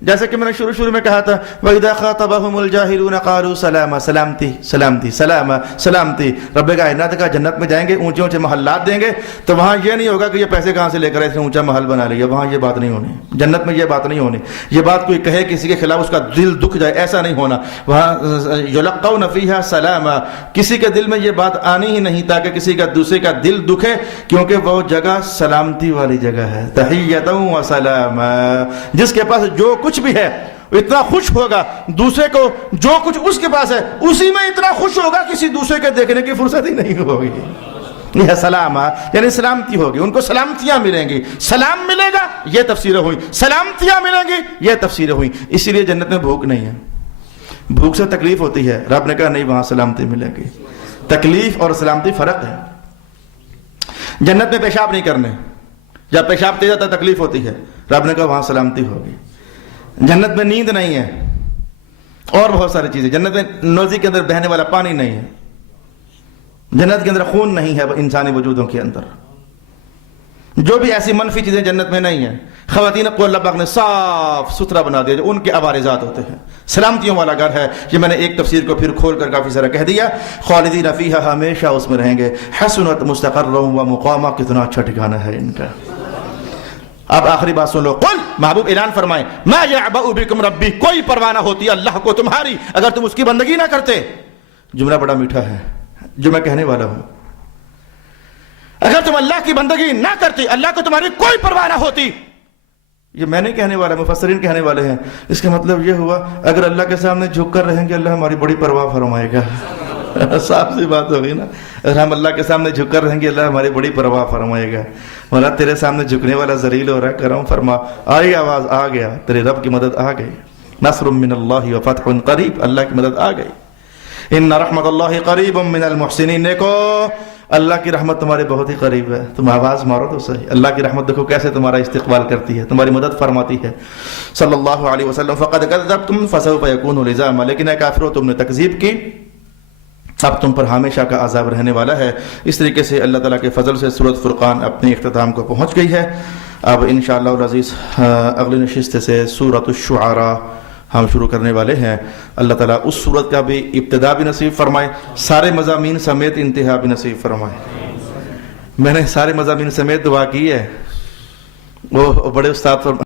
جیسے کہ میں نے شروع میں کہا تھا وَإِذَا خَاطَبَهُمُ الْجَاهِلُونَ قَالُوا سَلَامًا سلامتی سلامتی سلام سلامتی. رب کائنات کا جنت میں جائیں گے اونچے اونچے محلات دیں گے تو وہاں یہ نہیں ہوگا کہ یہ پیسے کہاں سے لے کر ایسے اونچا محل بنا لیا. وہاں یہ بات نہیں ہونی. جنت میں یہ بات نہیں ہونی. یہ بات کوئی کہے کسی کے خلاف اس کا دل دکھ جائے ایسا نہیں ہونا. وہاں یلقون فیہا سلاما, کسی کے دل میں یہ بات آنی ہی نہیں تاکہ کسی کا دوسرے کا دل دکھے, کیونکہ وہ جگہ سلامتی والی جگہ ہے. تحیۃ و سلاما, جس کے پاس جو کچھ بھی ہے اتنا خوش ہوگا, دوسرے کو جو کچھ اس کے پاس ہے اسی میں اتنا خوش ہوگا, کسی دوسرے کے دیکھنے کی فرصت ہی نہیں ہوگی. یہ سلام یعنی سلامتی ہوگی, ان کو سلامتیاں ملیں گی. سلام ملے گا یہ تفسیر ہوئی, سلامتیاں ملیں گی یہ تفسیر ہوئی. اسی لیے جنت میں بھوک نہیں ہے. بھوک سے تکلیف ہوتی ہے, رب نے کہا نہیں وہاں سلامتی ملے گی. تکلیف اور سلامتی فرق ہے. جنت میں پیشاب نہیں کرنے, جب پیشاب تیز آتا تکلیف ہوتی ہے, رب نے کہا وہاں سلامتی ہوگی. جنت میں نیند نہیں ہے اور بہت ساری چیزیں. جنت میں نوزی کے اندر بہنے والا پانی نہیں ہے. جنت کے اندر خون نہیں ہے انسانی وجودوں کے اندر. جو بھی ایسی منفی چیزیں جنت میں نہیں ہیں. خواتین کو اللہ پاک نے صاف ستھرا بنا دیا, جو ان کے عوارضات ہوتے ہیں. سلامتیوں والا گھر ہے. یہ میں نے ایک تفسیر کو پھر کھول کر کافی سارا کہہ دیا. خالدین فیہا, ہمیشہ اس میں رہیں گے. حسنت مستقرا و مقاما, کتنا اچھا ٹھکانہ ہے ان کا. اب آخری بات سن لو. قل, محبوب اعلان فرمائیں, ما یعبأ بکم ربی, کوئی پرواہ نہ ہوتی اللہ کو تمہاری اگر تم اس کی بندگی نہ کرتے. جملہ بڑا میٹھا ہے جو میں کہنے والا ہوں. اگر تم اللہ کی بندگی نہ کرتے, اللہ کو تمہاری کوئی پرواہ نہ ہوتی. یہ میں نہیں کہنے والا, مفسرین کہنے والے ہیں. اس کا مطلب یہ ہوا اگر اللہ کے سامنے جھک کر رہیں گے اللہ ہماری بڑی پرواہ فرمائے گا. صاف سی بات ہوگی نا. اگر ہم اللہ کے سامنے جھک کر رہیں گے اللہ ہماری بڑی پرواہ فرمائے گا. مولا تیرے سامنے جھکنے والا ذلیل ہو رہا ہے, کرم فرما. آئی آواز آ گیا, تیرے رب کی مدد آ گئی. نصر من اللہ و فتح قریب, اللہ کی مدد آ گئی. ان رحمت اللہ قریب من المحسنین, دیکھو اللہ کی رحمت تمہارے بہت ہی قریب ہے. تم آواز مارو تو صحیح. اللہ کی رحمت دیکھو کیسے تمہارا استقبال کرتی ہے, تمہاری مدد فرماتی ہے. صلی اللہ علیہ وسلم. فقد کذبتم فسوف یکون لزاما, لیکن اے کافرو تم نے تکذیب کی, اب تم پر ہمیشہ کا عذاب رہنے والا ہے. اس طریقے سے اللہ تعالیٰ کے فضل سے سورۃ فرقان اپنے اختتام کو پہنچ گئی ہے. اب انشاءاللہ العزیز اگلی نشست سے سورۃ الشعراء ہم شروع کرنے والے ہیں. اللہ تعالیٰ اس سورت کا بھی ابتدا بھی نصیب فرمائے, سارے مضامین سمیت انتہا بھی نصیب فرمائے. میں نے سارے مضامین سمیت دعا کی ہے, وہ بڑے استاد